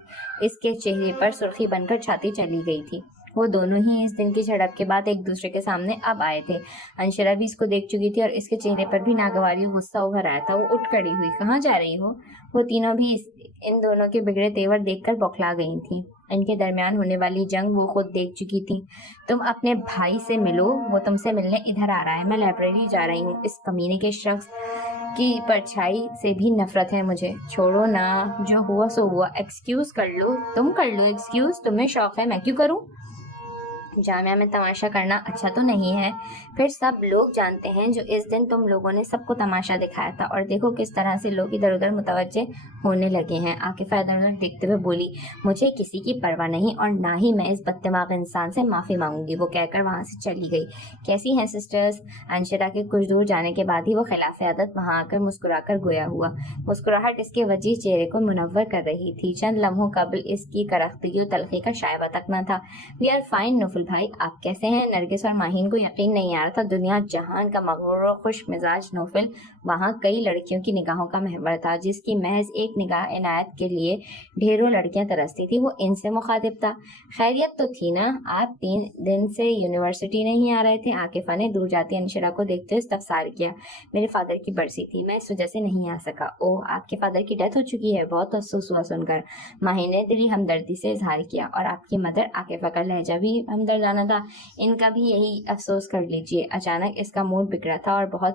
اس کے چہرے پر سرخی بن کر چھاتی چلی گئی تھی۔ وہ دونوں ہی اس دن کی جھڑپ کے بعد ایک دوسرے کے سامنے اب آئے تھے۔ انشرا بھی اس کو دیکھ چکی تھی اور اس کے چہرے پر بھی ناگواری و غصہ ابھر آیا تھا۔ وہ اٹھ کھڑی ہوئی۔ کہاں جا رہی ہو؟ وہ تینوں بھی ان دونوں کے بگڑے تیور دیکھ کر بوکھلا گئی تھیں۔ ان کے درمیان ہونے والی جنگ وہ خود دیکھ چکی تھی۔ تم اپنے بھائی سے ملو، وہ تم سے ملنے ادھر آ رہا ہے۔ میں لائبریری جا رہی ہوں۔ اس کمینے کے شخص کی پرچھائی سے بھی نفرت ہے مجھے۔ چھوڑو نا، جو ہوا سو ہوا۔ ایکسکیوز کر لو، تم کر لو ایکسکیوز۔ تمہیں شوق ہے، میں کیوں کروں؟ جامعہ میں تماشا کرنا اچھا تو نہیں ہے۔ پھر سب لوگ جانتے ہیں جو اس دن تم لوگوں نے سب کو تماشا دکھایا تھا، اور دیکھو کس طرح سے لوگ ادھر ادھر متوجہ ہونے لگے ہیں۔ عاکفہ ادھر ادھر دیکھتے ہوئے بولی۔ مجھے کسی کی پرواہ نہیں، اور نہ ہی میں اس بددماغ انسان سے معافی مانگوں گی۔ وہ کہہ کر وہاں سے چلی گئی۔ کیسی ہیں سسٹرز؟ انشرا کے کچھ دور جانے کے بعد ہی وہ خلاف عادت وہاں آ کر مسکرا کر گویا ہوا۔ مسکراہٹ اس کے وجیح چہرے کو منور کر رہی تھی۔ چند لمحوں قبل اس کی کرختگی و تلخی کا شائبہ تک نہ تھا۔ وی آر فائن نوفل بھائی، آپ کیسے ہیں؟ نرگس اور ماہین کو یقین نہیں آ رہا تھا۔ دنیا جہان کا مغرور و خوش مزاج نوفل وہاں کئی لڑکیوں کی نگاہوں کا محور تھا، جس کی محض ایک نگاہ عنایت کے لیے ڈھیروں لڑکیاں ترستی تھی۔ وہ ان سے مخاطب تھا۔ خیریت تو تھی نا؟ آپ 3 دن سے یونیورسٹی نہیں آ رہے تھے؟ عاکفہ نے دور جاتی انشرا کو دیکھتے ہوئے استفسار کیا۔ میرے فادر کی برسی تھی، میں اس وجہ سے نہیں آ سکا۔ اوہ، آپ کے فادر کی ڈیتھ ہو چکی ہے؟ بہت افسوس ہوا سن کر۔ ماہین نے دلی ہمدردی سے اظہار کیا۔ اور آپ کی مدر؟ عاکفہ کا لہجہ بھی ہمدردانہ تھا۔ ان کا بھی یہی افسوس کر لیجیے۔ اچانک اس کا موڈ بگڑا تھا اور بہت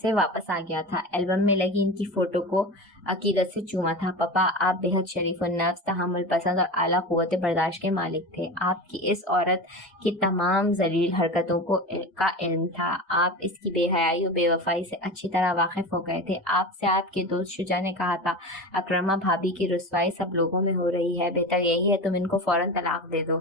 سے واپس آ گیا تھا۔ ایلبم میں لگی ان کی فوٹو کو عقیدت سے چوما تھا۔ پپا، آپ بےحد شریف النفس، تحمل پسند اور اعلیٰ قوت برداشت کے مالک تھے۔ آپ کی اس عورت کی تمام ذلیل حرکتوں کا علم تھا۔ آپ اس کی بے حیائی و بے وفائی سے اچھی طرح واقف ہو گئے تھے۔ آپ سے آپ کے دوست شجاع نے کہا تھا، اکرما بھابی کی رسوائی سب لوگوں میں ہو رہی ہے، بہتر یہی ہے تم ان کو فوراً طلاق دے دو۔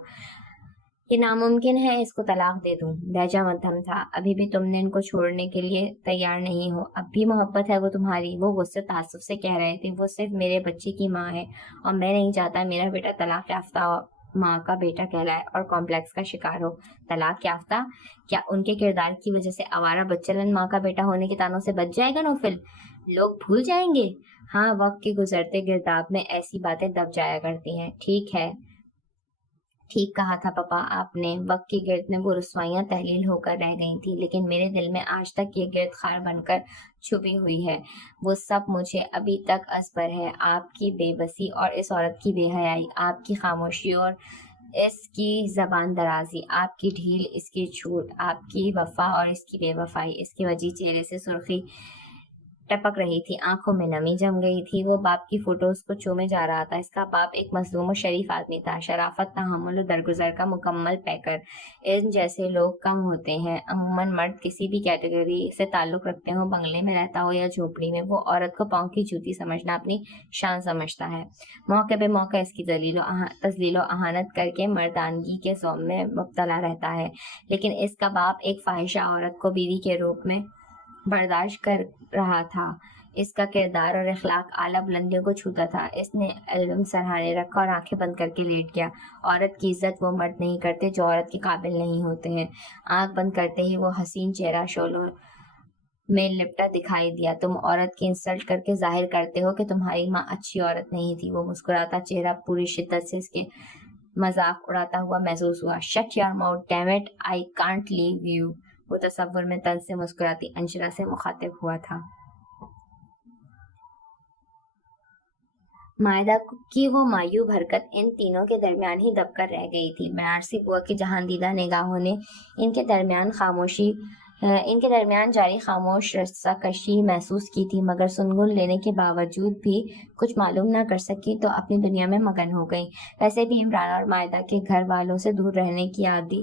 یہ ناممکن ہے، اس کو طلاق دے دوں۔ لہجہ مدھم تھا۔ ابھی بھی تم نے ان کو چھوڑنے کے لیے تیار نہیں ہو، اب بھی محبت ہے وہ تمہاری؟ وہ غصے تعصب سے کہہ رہے تھے۔ وہ صرف میرے بچے کی ماں ہے اور میں نہیں چاہتا میرا بیٹا طلاق یافتہ ماں کا بیٹا کہلائے اور کمپلیکس کا شکار ہو۔ طلاق یافتہ؟ کیا ان کے کردار کی وجہ سے آوارہ بچلن ماں کا بیٹا ہونے کے طعنوں سے بچ جائے گا نوفل؟ لوگ بھول جائیں گے؟ ہاں، وقت کے گزرتے گرداب میں ایسی باتیں دب جایا کرتی ہیں۔ ٹھیک ہے، ٹھیک کہا تھا پپا آپ نے، وقت کی گرد میں وہ رسوائیاں تحلیل ہو کر رہ گئی تھی، لیکن میرے دل میں آج تک یہ گرد خار بن کر چھپی ہوئی ہے۔ وہ سب مجھے ابھی تک ازبر ہے، آپ کی بے بسی اور اس عورت کی بے حیائی، آپ کی خاموشی اور اس کی زبان درازی، آپ کی ڈھیل، اس کی جھوٹ، آپ کی وفا اور اس کی بے وفائی۔ اس کے وجہ چہرے سے سرخی ٹپک رہی تھی، آنکھوں میں نمی جم گئی تھی۔ وہ باپ کی فوٹوز کو چومے جا رہا تھا۔ اس کا باپ ایک مظلوم و شریف آدمی تھا، شرافت، تحمل و درگزر کا مکمل پیکر۔ ان جیسے لوگ کم ہوتے ہیں۔ عموماً مرد کسی بھی کیٹیگری سے تعلق رکھتے ہوں، بنگلے میں رہتا ہو یا جھوپڑی میں، وہ عورت کو پاؤں کی جوتی سمجھنا اپنی شان سمجھتا ہے۔ موقع بے موقع اس کی تذلیل و اہانت کر کے مردانگی کے زوم میں مبتلا رہتا ہے، لیکن اس کا باپ ایک فاحشہ عورت کو بیوی کے روپ میں برداشت کر رہا تھا۔ اس کا کردار اور اخلاق اعلیٰ بلندیوں کو چھوتا تھا۔ اس نے ایلبم سرہانے رکھا اور آنکھیں بند کر کے لیٹ گیا۔ عورت کی عزت وہ مرد نہیں کرتے جو عورت کے قابل نہیں ہوتے ہیں۔ آنکھ بند کرتے ہی وہ حسین چہرہ شعلوں میں لپٹا دکھائی دیا۔ تم عورت کی انسلٹ کر کے ظاہر کرتے ہو کہ تمہاری ماں اچھی عورت نہیں تھی۔ وہ مسکراتا چہرہ پوری شدت سے اس کے مذاق اڑاتا ہوا محسوس ہوا۔ Shut your mouth damn it, I can't leave you. وہ تصور میں طنز سے مسکراتی انشرا سے مخاطب ہوا تھا۔ مائدہ کی وہ مایوب حرکت ان تینوں کے درمیان ہی دب کر رہ گئی تھی۔ بنارسی بوا کی جہاں دیدہ نگاہوں نے ان کے درمیان جاری خاموش رسہ کشی محسوس کی تھی، مگر سنگن لینے کے باوجود بھی کچھ معلوم نہ کر سکی تو اپنی دنیا میں مگن ہو گئی۔ ویسے بھی عمران اور مائدہ کے گھر والوں سے دور رہنے کی عادی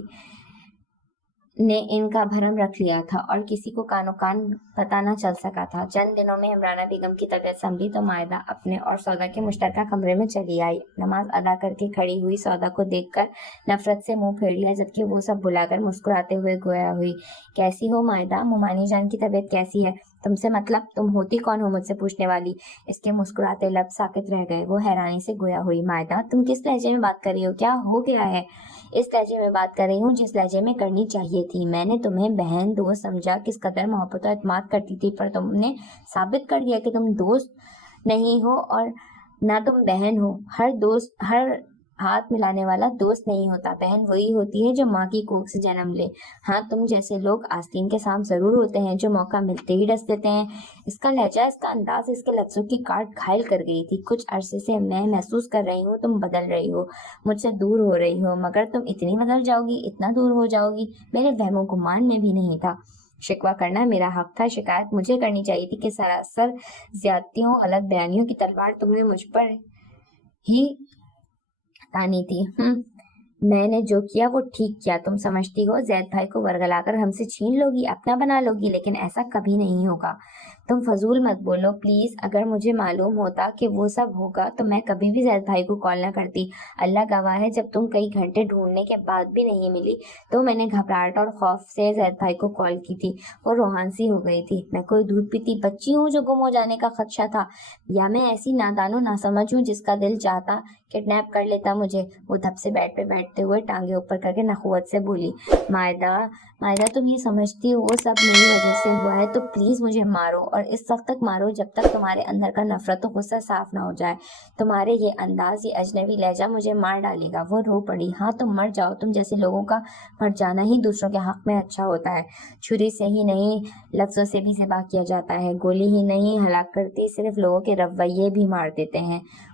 نے ان کا بھرم رکھ لیا تھا اور کسی کو کانو کان پتہ نہ چل سکا تھا۔ چند دنوں میں عمرانہ بیگم کی طبیعت سنبھلی تو مائدہ اپنے اور سودا کے مشترکہ کمرے میں چلی آئی۔ نماز ادا کر کے کھڑی ہوئی سودا کو دیکھ کر نفرت سے منہ پھیر لیا، جبکہ وہ سب بھلا کر مسکراتے ہوئے گویا ہوئی، کیسی ہو مائدہ؟ مومانی جان کی طبیعت کیسی ہے؟ تم سے مطلب؟ تم ہوتی کون ہو مجھ سے پوچھنے والی؟ اس کے مسکراتے لب ساکت رہ گئے۔ وہ حیرانی سے گویا ہوئی، مائدہ تم کس لہجے میں بات کر رہی ہو؟ کیا ہو گیا ہے؟ اس لہجے میں بات کر رہی ہوں جس لہجے میں کرنی چاہیے تھی۔ میں نے تمہیں بہن دوست سمجھا، کس قدر محبت و اعتماد کرتی تھی، پر تم نے ثابت کر دیا کہ تم دوست نہیں ہو اور نہ تم بہن ہو۔ ہر ہاتھ ملانے والا دوست نہیں ہوتا، بہن وہی ہوتی ہے جو ماں کی کوکھ سے جنم لے۔ ہاں، تم جیسے لوگ آستین کے سام ضرور ہوتے ہیں جو موقع ملتے ہی ڈس دیتے ہیں۔ اس کا لہجہ، اس کا انداز، اس کے لفظوں کی کاٹ گھائل کر گئی تھی۔ کچھ عرصے سے میں محسوس کر رہی ہوں تم بدل رہی ہو، مجھ سے دور ہو رہی ہو، مگر تم اتنی بدل جاؤ گی، اتنا دور ہو جاؤ گی، میرے وہم و گمان میں بھی نہیں تھا۔ شکوہ کرنا میرا حق تھا، شکایت مجھے کرنی چاہیے تھی کہ سراسر زیادتیوں، غلط بیانیوں کی تلوار تم نے مجھ پر ہی تانی تھی۔ میں نے جو کیا وہ ٹھیک کیا، تم سمجھتی ہو زید بھائی کو ورگلا کر ہم سے چھین لو گی، اپنا بنا لو گی، لیکن ایسا کبھی نہیں ہوگا۔ تم فضول مت بولو پلیز، اگر مجھے معلوم ہوتا کہ وہ سب ہوگا تو میں کبھی بھی زید بھائی کو کال نہ کرتی۔ اللہ گواہ ہے، جب تم کئی گھنٹے ڈھونڈنے کے بعد بھی نہیں ملی تو میں نے گھبراہٹ اور خوف سے زید بھائی کو کال کی تھی۔ وہ روحان سی ہو گئی تھی۔ میں کوئی دودھ پیتی بچی ہوں جو گم ہو جانے کا خدشہ تھا، یا میں ایسی نادان و ناسمجھ ہوں جس کا دل چاہتا کڈنیپ کر لیتا مجھے؟ وہ دھپ سے بیڈ پہ بیٹھتے ہوئے ٹانگیں اوپر کر کے نخوت سے بولی، مائدہ تم یہ سمجھتی ہو وہ سب میری وجہ سے ہوا ہے تو پلیز مجھے مارو، اور اس وقت تک مارو جب تک تمہارے اندر کا نفرت و غصہ صاف نہ ہو جائے۔ تمہارے یہ انداز، یہ اجنبی لہجہ مجھے مار ڈالے گا۔ وہ رو پڑی۔ ہاں تم مر جاؤ، تم جیسے لوگوں کا مر جانا ہی دوسروں کے حق میں اچھا ہوتا ہے۔ چھری سے ہی نہیں، لفظوں سے بھی ذبح کیا جاتا ہے۔ گولی ہی نہیں ہلاک کرتی، صرف لوگوں کے رویے بھی مار دیتے ہیں۔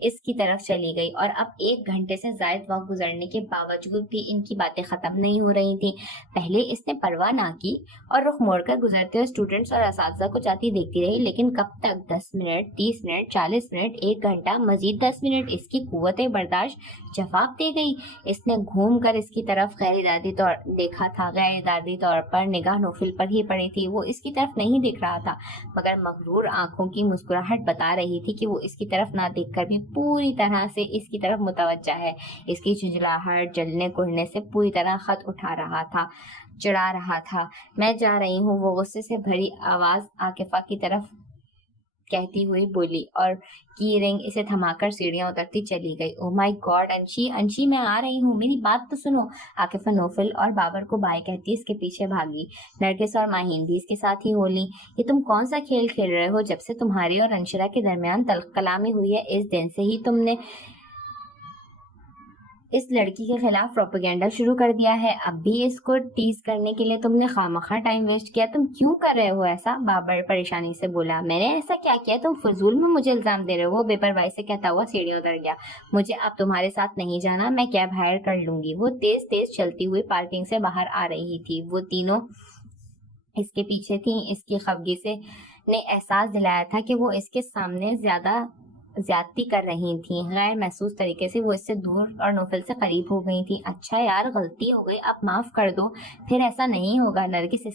اس کی طرف چلی گئی اور اب 1 گھنٹے سے زائد وقت گزرنے کے باوجود بھی ان کی باتیں ختم نہیں ہو رہی تھیں۔ پہلے اس نے پرواہ نہ کی اور رخ موڑ کر گزرتے ہوئے اسٹوڈنٹس اور اساتذہ کو جاتی دیکھتی رہی، لیکن کب تک؟ 10 منٹ، 30 منٹ، 40 منٹ، 1 گھنٹہ، مزید 10 منٹ، اس کی قوت برداشت جواب دے گئی۔ اس نے گھوم کر اس کی طرف غیر ارادی طور پر نگاہ نوفل پر ہی پڑی تھی۔ وہ اس کی طرف نہیں دیکھ رہا تھا، مگر مغرور آنکھوں کی مسکراہٹ بتا رہی تھی کہ وہ اس کی طرف نہ دیکھ کر بھی پوری طرح سے اس کی طرف متوجہ ہے۔ اس کی جھنجھلاہٹ جلنے کوڑنے سے پوری طرح خط اٹھا رہا تھا، چڑھا رہا تھا۔ میں جا رہی ہوں، وہ غصے سے بھری آواز عاکفہ کی طرف کہتی ہوئی بولی اور کی رنگ اسے تھما کر سیڑھیاں اترتی چلی گئی۔ او مائی گاڈ انشی میں آ رہی ہوں، میری بات تو سنو۔ عاکفہ نوفل اور بابر کو بائے کہتی اس کے پیچھے بھاگی۔ نرگس اور ماہین بھی اس کے ساتھ ہی بولی، یہ تم کون سا کھیل کھیل رہے ہو؟ جب سے تمہاری اور انشرا کے درمیان تلخ کلامی ہوئی ہے، اس دن سے ہی تم نے اس لڑکی کے خلاف پروپیگنڈا شروع کر دیا ہے۔ اب بھی اس کو ٹیز کرنے کے لیے تم نے خواہ ٹائم ویسٹ کیا۔ تم کیوں کر رہے ہو ایسا؟ بابر پریشانی سے بولا۔ میں نے ایسا کیا کیا؟ تم فضول میں مجھے الزام دے رہے ہو، وہ بے پرواہی سے کہتا ہوا سیڑھیوں اتر گیا۔ مجھے اب تمہارے ساتھ نہیں جانا، میں کیب ہائر کر لوں گی۔ وہ تیز تیز چلتی ہوئی پارکنگ سے باہر آ رہی تھی۔ وہ تینوں اس کے پیچھے تھیں۔ اس کی خفگی سے نے احساس دلایا تھا کہ وہ اس کے سامنے زیادتی کر رہی تھیں۔ غیر محسوس طریقے سے وہ اس سے دور اور نوفل سے قریب ہو گئی تھیں۔ اچھا یار، غلطی ہو گئی، اب معاف کر دو، پھر ایسا نہیں ہوگا۔ نرگس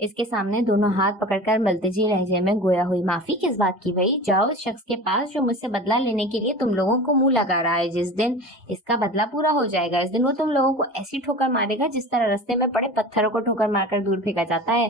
اس کے سامنے دونوں ہاتھ پکڑ کر ملتجی لہجے میں گویا ہوئی۔ معافی کس بات کی بھائی؟ جاؤ اس شخص کے پاس جو مجھ سے بدلہ لینے کے لیے تم لوگوں کو منہ لگا رہا ہے۔ جس دن اس کا بدلہ پورا ہو جائے گا، اس دن وہ تم لوگوں کو ایسی ٹھوکر مارے گا جس طرح رستے میں پڑے پتھروں کو ٹھوکر مار کر دور پھینکا جاتا ہے۔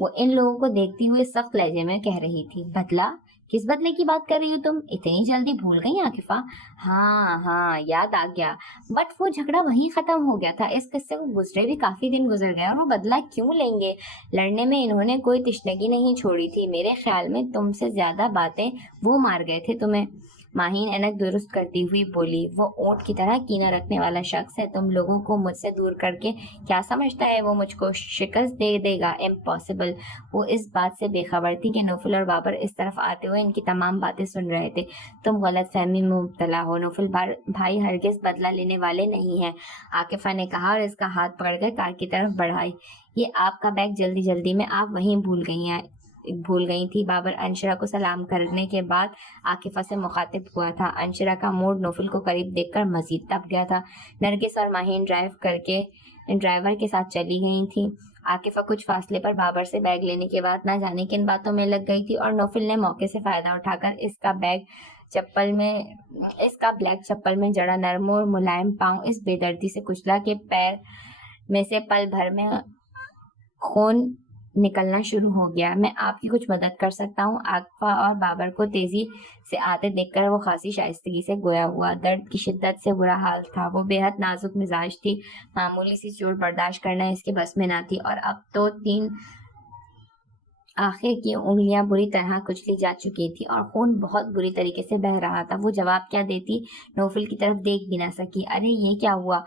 وہ ان لوگوں کو دیکھتی ہوئے سخت لہجے میں کہہ رہی تھی۔ بدلہ؟ کس بدلے کی بات کر رہی ہو تم؟ اتنی جلدی بھول گئی عاکفہ؟ ہاں یاد آ گیا، بٹ وہ جھگڑا وہیں ختم ہو گیا تھا۔ اس قصے کو گزرے بھی کافی دن گزر گئے اور وہ بدلہ کیوں لیں گے؟ لڑنے میں انہوں نے کوئی تشنگی نہیں چھوڑی تھی۔ میرے خیال میں تم سے زیادہ باتیں وہ مار گئے تھے تمہیں۔ ماہین اینک درست کرتی ہوئی بولی۔ وہ اونٹ کی طرح کینہ رکھنے والا شخص ہے، تم لوگوں کو مجھ سے دور کر کے کیا سمجھتا ہے وہ مجھ کو شکست دے گا؟ امپاسبل۔ وہ اس بات سے بے خبر تھی کہ نوفل اور بابر اس طرف آتے ہوئے ان کی تمام باتیں سن رہے تھے۔ تم غلط فہمی میں مبتلا ہو، نوفل بھائی ہرگز بدلہ لینے والے نہیں ہیں، عاکفہ نے کہا اور اس کا ہاتھ پکڑ کر کار کی طرف بڑھائی۔ یہ آپ کا بیگ جلدی میں آپ وہیں بھول گئی تھی۔ بابر انشرا کو سلام کرنے کے بعد عاکفہ سے مخاطب ہوا تھا۔ انشرا کا موڈ نوفل کو قریب دیکھ کر مزید تپ گیا تھا۔ نرگس اور ماہین ڈرائیور کے ساتھ چلی گئی تھی۔ عاکفہ کچھ فاصلے پر بابر سے بیگ لینے کے بعد نہ جانے کن باتوں میں لگ گئی تھی اور نوفل نے موقع سے فائدہ اٹھا کر اس کا بلیک چپل میں جڑا نرم اور ملائم پاؤں اس بے دردی سے کچلا کہ پیر میں سے پل بھر میں خون نکلنا شروع ہو گیا۔ میں آپ کی کچھ مدد کر سکتا ہوں؟ عاکفہ اور بابر کو تیزی سے آتے دیکھ کر وہ خاصی شائستگی سے گویا ہوا۔ درد کی شدت سے برا حال تھا، وہ بے حد نازک مزاج تھی، معمولی سی چوٹ برداشت کرنا اس کے بس میں نہ تھی اور اب تو 3 آخر کی انگلیاں بری طرح کچلی جا چکی تھی اور خون بہت بری طریقے سے بہہ رہا تھا۔ وہ جواب کیا دیتی؟ نوفل کی طرف دیکھ بھی نہ سکی۔ ارے یہ کیا ہوا؟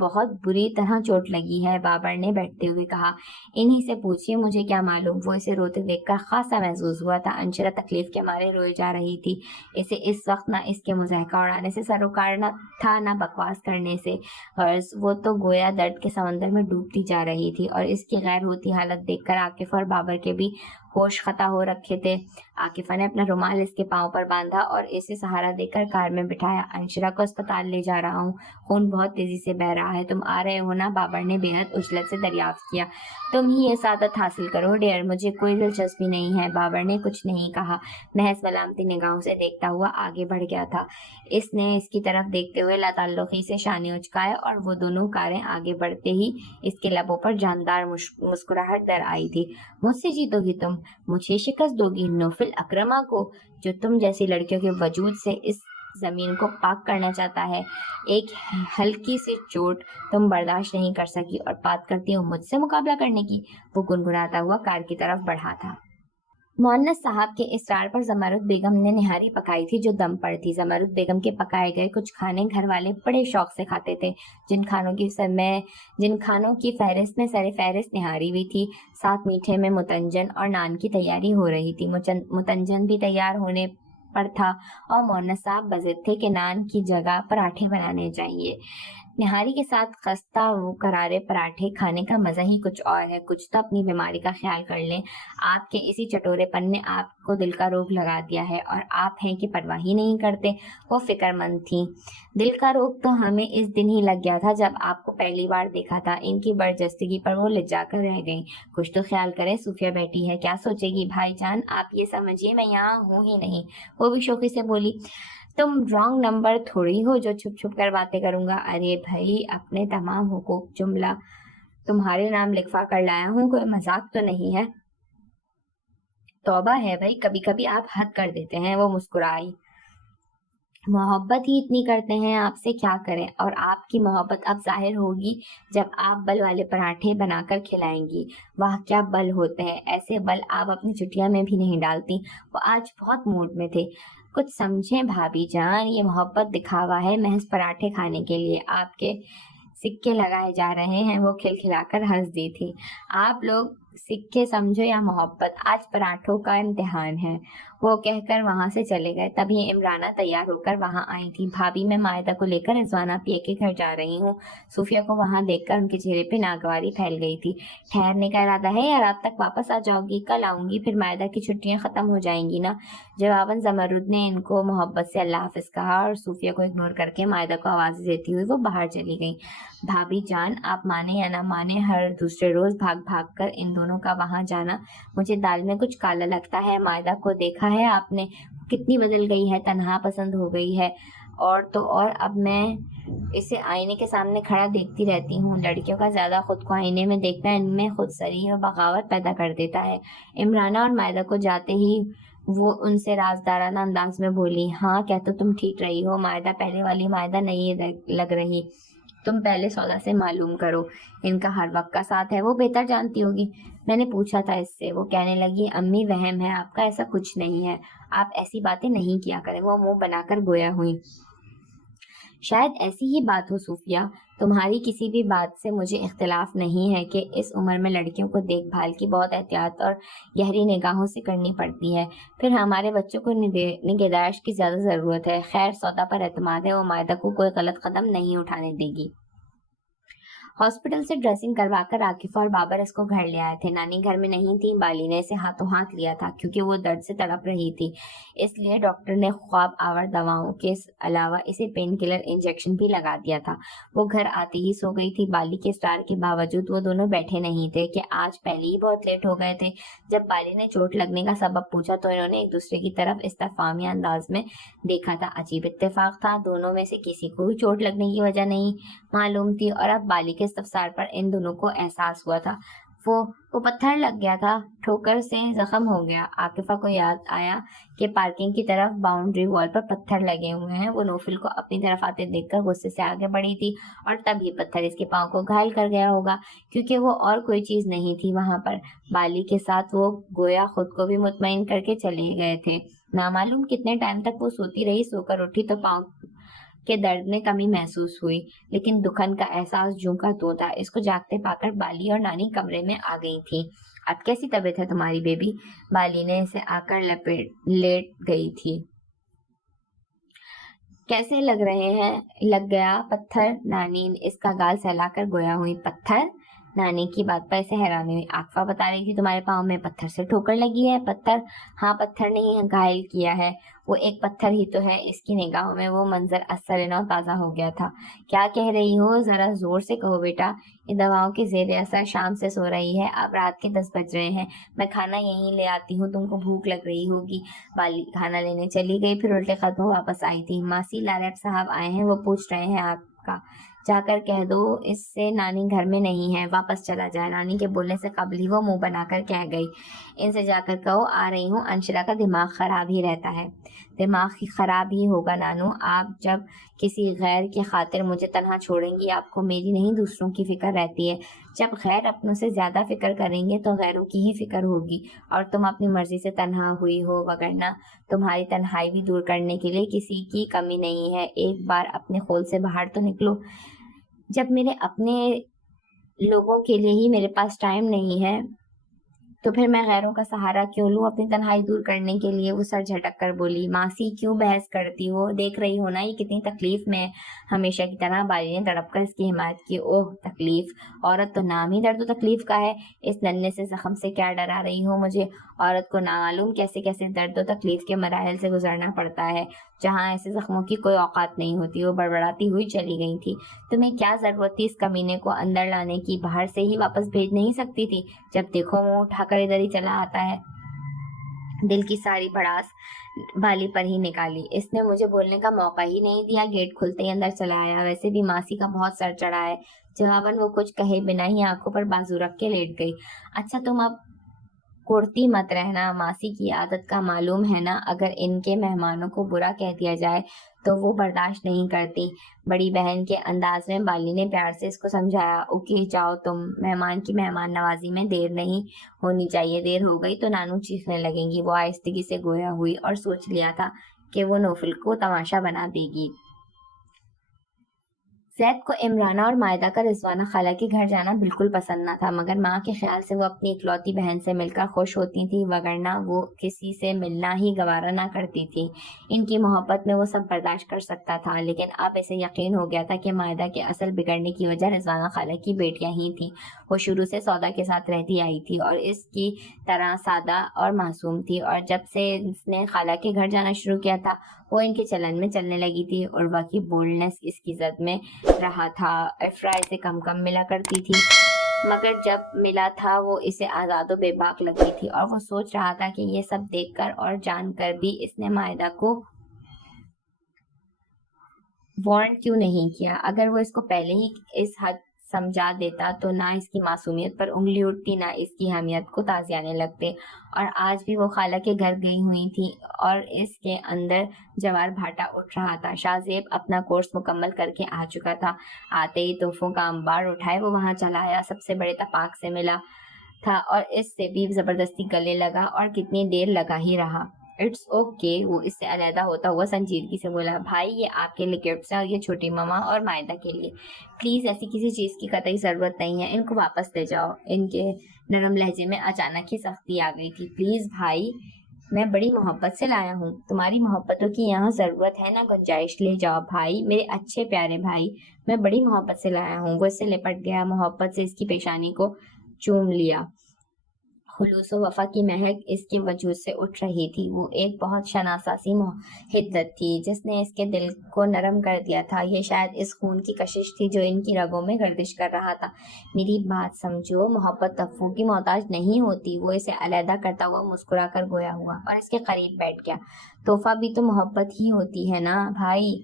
بہت بری طرح چوٹ لگی ہے، بابر نے بیٹھتے ہوئے کہا۔ انہی سے پوچھیے، مجھے کیا معلوم۔ وہ اسے روتے دیکھ کر خاصا محظوظ ہوا تھا۔ انشرا تکلیف کے مارے روئے جا رہی تھی۔ اسے اس وقت نہ اس کے مضحکہ اڑانے سے سروکار تھا نہ بکواس کرنے سے غرض۔ وہ تو گویا درد کے سمندر میں ڈوبتی جا رہی تھی اور اس کی غیر ہوتی حالت دیکھ کر عاکفہ اور بابر کے بھی ہوش خطا ہو رکھے تھے۔ عاکفہ نے اپنا رومال اس کے پاؤں پر باندھا اور اسے سہارا دے کر کار میں بٹھایا۔ انشرا کو اسپتال لے جا رہا ہوں، خون بہت تیزی سے بہہ رہا ہے، تم آ رہے ہو نا؟ بابر نے بے حد عجلت سے دریافت کیا۔ تم ہی یہ سعادت حاصل کرو ڈیئر، مجھے کوئی دلچسپی نہیں ہے۔ بابر نے کچھ نہیں کہا، محض ملامتی نگاہوں سے دیکھتا ہوا آگے بڑھ گیا تھا۔ اس نے اس کی طرف دیکھتے ہوئے لاتعلقی سے شانے اچکائے اور وہ دونوں کاریں آگے بڑھتے ہی اس کے لبوں پر جاندار مسکراہٹ در آئی تھی۔ مجھ سے جیتو گی تم؟ مجھے شکست دو گی؟ نوفل اکرما کو، جو تم جیسی لڑکیوں کے وجود سے اس زمین کو پاک کرنا چاہتا ہے؟ ایک ہلکی سی چوٹ تم برداشت نہیں کر سکی اور بات کرتی ہو مجھ سے مقابلہ کرنے کی؟ وہ گنگناتا ہوا کار کی طرف بڑھا تھا۔ مؤنث صاحب کے اصرار پر زمرد بیگم نے نہاری پکائی تھی جو دم پر تھی۔ زمرد بیگم کے پکائے گئے کچھ کھانے گھر والے بڑے شوق سے کھاتے تھے۔ جن کھانوں کی فہرست میں سر فہرست نہاری بھی تھی، ساتھ میٹھے میں متنجن اور نان کی تیاری ہو رہی تھی۔ متنجن بھی تیار ہونے پر تھا اور مونس صاحب بضد تھے کہ نان کی جگہ پراٹھے بنانے چاہیے۔ نہاری کے ساتھ خستہ وہ کرارے پراٹھے کھانے کا مزہ ہی کچھ اور ہے۔ کچھ تو اپنی بیماری کا خیال کر لیں، آپ کے اسی چٹورے پن نے آپ کو دل کا روگ لگا دیا ہے اور آپ ہیں کہ پرواہ ہی نہیں کرتے۔ وہ فکر مند تھیں۔ دل کا روگ تو ہمیں اس دن ہی لگ گیا تھا جب آپ کو پہلی بار دیکھا تھا۔ ان کی برجستگی پر وہ لجا کر رہ گئیں۔ کچھ تو خیال کریں، صوفیہ بیٹی ہے، کیا سوچے گی؟ بھائی جان آپ یہ سمجھیے میں یہاں ہوں ہی نہیں۔ وہ بھی شوخی سے بولی، تم رانگ نمبر تھوڑی ہو جو چھپ چھپ کر باتیں کروں گا۔ ارے بھائی، اپنے تمام حقوق جملہ تمہارے نام لکھوا کر لایا ہوں، کوئی مذاق تو نہیں ہے؟ توبہ ہے بھائی، کبھی کبھی آپ حد کر دیتے ہیں۔ وہ مسکرائی، محبت ہی اتنی کرتے ہیں آپ سے، کیا کریں؟ اور آپ کی محبت اب ظاہر ہوگی جب آپ بل والے پراٹھے بنا کر کھلائیں گی۔ واہ کیا بل ہوتے ہیں، ایسے بل آپ اپنی چٹیا میں بھی نہیں ڈالتی۔ وہ آج بہت موڈ میں تھے۔ کچھ سمجھیں بھابھی جان، یہ محبت دکھاوا ہے، محض پراٹھے کھانے کے لیے آپ کے سکے لگائے جا رہے ہیں۔ وہ کھلکھلا کر ہنس دی تھی۔ آپ لوگ سکے سمجھو یا محبت، آج پراٹھوں کا امتحان ہے۔ وہ کہہ کر وہاں سے چلے گئے۔ تبھی عمرانہ تیار ہو کر وہاں آئی تھی۔ بھابھی میں مائدہ کو لے کر رضوانہ پی کے گھر جا رہی ہوں۔ صوفیہ کو وہاں دیکھ کر ان کے چہرے پہ ناگواری پھیل گئی تھی۔ ٹھہرنے کا ارادہ ہے یا رات تک واپس آ جاؤ گی؟ کل آؤں گی، پھر مائدہ کی چھٹیاں ختم ہو جائیں گی نا؟ جواباً زمرد نے ان کو محبت سے اللہ حافظ کہا اور صوفیہ کو اگنور کر کے مائدہ کو آواز دیتی ہوئی وہ باہر چلی گئی۔ بھابھی جان آپ مانے یا نہ مانے، ہر دوسرے روز بھاگ بھاگ کر ان دونوں کا وہاں جانا مجھے دال میں کچھ کالا لگتا ہے۔ مائدہ کو دیکھا ہے آپ نے، کتنی بدل گئی ہے، تنہا پسند ہو گئی ہے۔ اور تو اور اب میں اسے آئینے کے سامنے کھڑا دیکھتی رہتی ہوں۔ لڑکیوں کا زیادہ خود کو آئینے میں دیکھنا ان میں خود سری اور بغاوت پیدا کر دیتا ہے۔ عمرانہ اور مائدہ کو جاتے ہی وہ ان سے رازدارانہ انداز میں بولی، ہاں کہہ تو تم ٹھیک رہی ہو، مائدہ پہلے والی مائدہ نہیں لگ رہی۔ تم پہلے سودا سے معلوم کرو، ان کا ہر وقت کا ساتھ ہے، وہ بہتر جانتی ہوگی۔ میں نے پوچھا تھا اس سے، وہ کہنے لگی امی وہم ہے آپ کا، ایسا کچھ نہیں ہے، آپ ایسی باتیں نہیں کیا کریں۔ وہ منہ بنا کر گویا ہوئی۔ شاید ایسی ہی بات ہو صوفیہ، تمہاری کسی بھی بات سے مجھے اختلاف نہیں ہے کہ اس عمر میں لڑکیوں کو دیکھ بھال کی بہت احتیاط اور گہری نگاہوں سے کرنی پڑتی ہے، پھر ہمارے بچوں کو نگہداشت کی زیادہ ضرورت ہے۔ خیر سودا پر اعتماد ہے، وہ مائدہ کو کوئی غلط قدم نہیں اٹھانے دے گی۔ ہاسپٹل سے ڈریسنگ کروا کر عاقفہ اور بابر اس کو گھر لے آئے تھے۔ نانی گھر میں نہیں تھی، بالی نے اسے ہاتھوں ہاتھ لیا تھا کیونکہ وہ درد سے تڑپ رہی تھی، اس لیے ڈاکٹر نے خواب آور دواؤں کے علاوہ اسے پین کلر انجیکشن بھی لگا دیا تھا۔ وہ گھر آتے ہی سو گئی تھی۔ بالی کے اسٹار کے باوجود وہ دونوں بیٹھے نہیں تھے کہ آج پہلے ہی بہت لیٹ ہو گئے تھے۔ جب بالی نے چوٹ لگنے کا سبب پوچھا تو انہوں نے ایک دوسرے کی طرف استفہامیہ انداز میں دیکھا تھا۔ عجیب اتفاق تھا، دونوں میں سے کسی کو بھی چوٹ لگنے کی وجہ نہیں معلوم تھی، اور اب بالی کے استفسار پر ان دونوں کو احساس ہوا تھا وہ پتھر لگ گیا تھا، ٹھوکر سے زخم ہو گیا۔ عاقفہ کو یاد آیا کہ پارکنگ کی طرف باؤنڈری وال پر پتھر لگے ہوئے ہیں۔ وہ نوفل کو اپنی طرف آتے دیکھ کر غصے سے آگے بڑھی تھی، اور تب یہ پتھر اس کے پاؤں کو گھائل کر گیا ہوگا، کیونکہ وہ اور کوئی چیز نہیں تھی وہاں پر۔ بالی کے ساتھ وہ گویا خود کو بھی مطمئن کر کے چلے گئے تھے۔ نامعلوم کتنے ٹائم تک وہ سوتی رہی، سو کر اٹھی تو پاؤں کے درد میں کمی محسوس ہوئی، لیکن دکھن کا احساس جوں کا توں تھا۔ اس کو جاگتے پا کر بالی اور نانی کمرے میں آ گئی تھی۔ اب کیسی طبیعت ہے تمہاری بیبی؟ بالی نے اسے آ کر لیٹ گئی تھی۔ کیسے لگ رہے ہیں؟ لگ گیا پتھر؟ نانی اس کا گال سہلا کر گویا ہوئی۔ پتھر؟ نانی کی بات پر اسے حیرانی ہوئی۔ عاقفہ بتا رہی تھی تمہارے پاؤں میں پتھر سے ٹھوکر لگی ہے۔ پتھر؟ ہاں پتھر نہیں، گھائل کیا ہے۔ وہ ایک پتھر ہی تو ہے۔ اس کی نگاہوں میں وہ منظر اثر نو تازہ ہو گیا تھا۔ کیا کہہ رہی ہو؟ ذرا زور سے کہو بیٹا۔ یہ دواؤں کے زیر اثر شام سے سو رہی ہے، اب رات کے 10 بج رہے ہیں، میں کھانا یہیں لے آتی ہوں، تم کو بھوک لگ رہی ہوگی۔ بالی کھانا لینے چلی گئی، پھر الٹے قدموں واپس آئی تھی۔ ماسی لاریب صاحب آئے ہیں، وہ پوچھ رہے ہیں آپ کا، جا کر کہہ دو اس سے نانی گھر میں نہیں ہے، واپس چلا جائے۔ نانی کے بولنے سے قبل ہی وہ منہ بنا کر کہہ گئی، ان سے جا کر کہو آ رہی ہوں۔ انشرا کا دماغ خراب ہی رہتا ہے۔ دماغ خراب ہی ہوگا نانو، آپ جب کسی غیر کی خاطر مجھے تنہا چھوڑیں گی، آپ کو میری نہیں دوسروں کی فکر رہتی ہے۔ جب غیر اپنوں سے زیادہ فکر کریں گے تو غیروں کی ہی فکر ہوگی، اور تم اپنی مرضی سے تنہا ہوئی ہو، وگرنہ تمہاری تنہائی بھی دور کرنے کے لیے کسی کی کمی نہیں ہے۔ ایک بار اپنے خول سے باہر تو نکلو۔ جب میرے اپنے لوگوں کے لیے ہی میرے پاس ٹائم نہیں ہے تو پھر میں غیروں کا سہارا کیوں لوں اپنی تنہائی دور کرنے کے لیے؟ وہ سر جھٹک کر بولی۔ ماسی کیوں بحث کرتی ہو؟ دیکھ رہی ہو نا یہ کتنی تکلیف میں ہے۔ ہمیشہ کی طرح بالی نے تڑپ کر اس کی حمایت کی۔ اوہ تکلیف، عورت تو نام ہی درد و تکلیف کا ہے۔ اس ننھے سے زخم سے کیا ڈرا رہی ہو مجھے؟ عورت کو نامعلوم کیسے کیسے درد و تکلیف کے مراحل سے گزرنا پڑتا ہے، جہاں ایسے زخموں کی کوئی اوقات نہیں ہوتی۔ وہ بڑبڑاتی ہوئی چلی گئی تھی۔ تمہیں کیا ضرورت تھی اس کمینے کو اندر لانے کی؟ باہر سے ہی واپس بھیج نہیں سکتی تھی؟ جب دیکھو منہ اٹھا کر ادھر ہی چلا آتا ہے۔ دل کی ساری بھڑاس بالی پر ہی نکالی۔ اس نے مجھے بولنے کا موقع ہی نہیں دیا، گیٹ کھلتے ہی اندر چلا آیا۔ ویسے بھی ماسی کا بہت سر چڑھا ہے۔ جواباً وہ کچھ کہے بنا ہی آنکھوں پر بازو رکھ کے لیٹ گئی۔ اچھا تم اب کوڑتی مت رہنا، ماسی کی عادت کا معلوم ہے نا، اگر ان کے مہمانوں کو برا کہہ دیا جائے تو وہ برداشت نہیں کرتی۔ بڑی بہن کے انداز میں بالی نے پیار سے اس کو سمجھایا۔ اوکے جاؤ تم، مہمان کی مہمان نوازی میں دیر نہیں ہونی چاہیے، دیر ہو گئی تو نانو چیخنے لگیں گی۔ وہ آہستگی سے گویا ہوئی اور سوچ لیا تھا کہ وہ نوفل کو تماشا بنا دے گی۔ زید کو عمرانہ اور مائدہ کا رضوانہ خالہ کے گھر جانا بالکل پسند نہ تھا، مگر ماں کے خیال سے وہ اپنی اکلوتی بہن سے مل کر خوش ہوتی تھی، وگرنہ وہ کسی سے ملنا ہی گوارا نہ کرتی تھی۔ ان کی محبت میں وہ سب برداشت کر سکتا تھا، لیکن اب اسے یقین ہو گیا تھا کہ مائدہ کے اصل بگڑنے کی وجہ رضوانہ خالہ کی بیٹیاں ہی تھیں۔ وہ شروع سے سودا کے ساتھ رہتی آئی تھی اور اس کی طرح سادہ اور معصوم تھی، اور جب سے اس نے خالہ کے گھر جانا شروع کیا تھا وہ ان کے چلن میں چلنے لگی تھی۔ عروہ کی بولڈنس اس کی زد میں رہا تھا۔ افرا اسے کم کم ملا کرتی تھی، مگر جب ملا تھا وہ اسے آزاد و بے باک لگتی تھی، اور وہ سوچ رہا تھا کہ یہ سب دیکھ کر اور جان کر بھی اس نے مائدہ کو وارن کیوں نہیں کیا۔ اگر وہ اس کو پہلے ہی اس حد سمجھا دیتا تو نہ اس کی معصومیت پر انگلی اٹھتی، نہ اس کی حمیت کو تازیانے لگتے۔ اور آج بھی وہ خالہ کے گھر گئی ہوئی تھی اور اس کے اندر جوار بھاٹا اٹھ رہا تھا۔ شاہ زیب اپنا کورس مکمل کر کے آ چکا تھا۔ آتے ہی تحفوں کا انبار اٹھائے وہ وہاں چلا آیا، سب سے بڑے تپاک سے ملا تھا اور اس سے بھی زبردستی گلے لگا، اور کتنی دیر لگا ہی رہا۔ اٹس اوکے، وہ اس سے علیحدہ ہوتا ہوا سنجیدگی سے بولا۔ بھائی یہ آپ کے لیے گفٹس ہیں اور یہ چھوٹی ماما اور مائدہ کے لیے۔ پلیز ایسی کسی چیز کی قطعی ضرورت نہیں ہے، ان کو واپس لے جاؤ۔ ان کے نرم لہجے میں اچانک ہی سختی آ گئی تھی۔ پلیز بھائی، میں بڑی محبت سے لایا ہوں، تمہاری محبتوں کی یہاں ضرورت ہے نہ گنجائش، لے جاؤ بھائی، میرے اچھے پیارے بھائی، میں بڑی محبت سے لایا ہوں۔ وہ اس سے لپٹ گیا، محبت سے اس کی پیشانی کو چوم لیا۔ خلوص و وفا کی مہک اس کے وجود سے اٹھ رہی تھی۔ وہ ایک بہت شناساسی حدت تھی جس نے اس کے دل کو نرم کر دیا تھا۔ یہ شاید اس خون کی کشش تھی جو ان کی رگوں میں گردش کر رہا تھا۔ میری بات سمجھو، محبت تحفوں کی محتاج نہیں ہوتی۔ وہ اسے علیحدہ کرتا ہوا مسکرا کر گویا ہوا اور اس کے قریب بیٹھ گیا۔ تحفہ بھی تو محبت ہی ہوتی ہے نا بھائی؟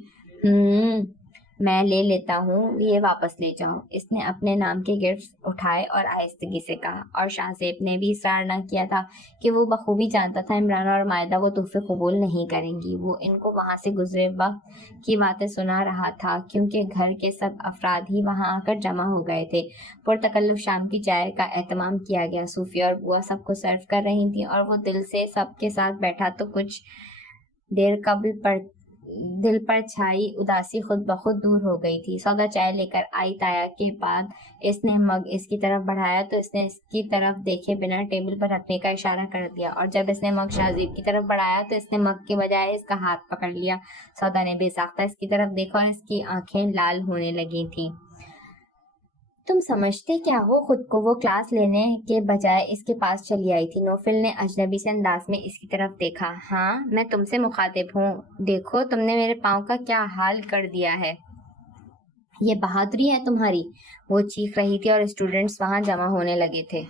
میں لے لیتا ہوں، یہ واپس لے جاؤ۔ اس نے اپنے نام کے گفٹس اٹھائے اور آہستگی سے کہا، اور شاہ زیب نے بھی اصرار نہ کیا تھا کہ وہ بخوبی جانتا تھا عمرانہ اور مائدہ وہ تحفے قبول نہیں کریں گی۔ وہ ان کو وہاں سے گزرے وقت کی باتیں سنا رہا تھا، کیونکہ گھر کے سب افراد ہی وہاں آ کر جمع ہو گئے تھے۔ پرتکلف شام کی چائے کا اہتمام کیا گیا۔ صوفیہ اور بوا سب کو سرو کر رہی تھیں، اور وہ دل سے سب کے ساتھ بیٹھا تو کچھ دیر قبل دل پر چھائی اداسی خود بخود دور ہو گئی تھی۔ سودا چائے لے کر آئی تایا کے بعد اس نے مگ اس کی طرف بڑھایا تو اس نے اس کی طرف دیکھے بنا ٹیبل پر رکھنے کا اشارہ کر دیا، اور جب اس نے مگ شاہ زیب کی طرف بڑھایا تو اس نے مگ کے بجائے اس کا ہاتھ پکڑ لیا۔ سودا نے بے ساختہ اس کی طرف دیکھا اور اس کی آنکھیں لال ہونے لگی تھیں۔ تم سمجھتے کیا ہو خود کو؟ وہ کلاس لینے کے بجائے اس کے پاس چلی آئی تھی۔ نوفل نے اجنبی سے انداز میں اس کی طرف دیکھا۔ ہاں میں تم سے مخاطب ہوں، دیکھو تم نے میرے پاؤں کا کیا حال کر دیا ہے۔ یہ بہادری ہے تمہاری، وہ چیخ رہی تھی اور اسٹوڈنٹس وہاں جمع ہونے لگے تھے۔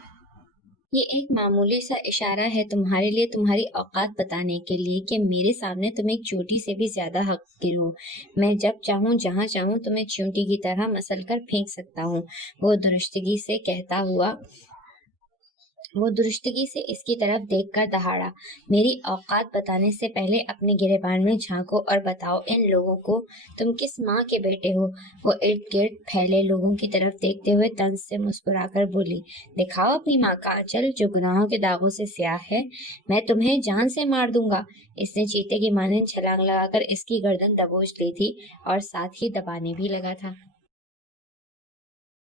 یہ ایک معمولی سا اشارہ ہے تمہارے لیے تمہاری اوقات بتانے کے لیے کہ میرے سامنے تم ایک چونٹی سے بھی زیادہ حقیر ہو۔ میں جب چاہوں جہاں چاہوں تمہیں چونٹی کی طرح مسل کر پھینک سکتا ہوں۔ وہ درستگی سے اس کی طرف دیکھ کر دہاڑا۔ میری اوقات بتانے سے پہلے اپنے گریبان میں جھانکو اور بتاؤ ان لوگوں کو تم کس ماں کے بیٹے ہو۔ وہ ارد گرد پھیلے لوگوں کی طرف دیکھتے ہوئے طنز سے مسکرا کر بولی، دکھاؤ اپنی ماں کا آنچل جو گناہوں کے داغوں سے سیاہ ہے، میں تمہیں جان سے مار دوں گا۔ اس نے چیتے کی مانند چھلانگ لگا کر اس کی گردن دبوچ لی تھی اور ساتھ ہی دبانے بھی لگا تھا۔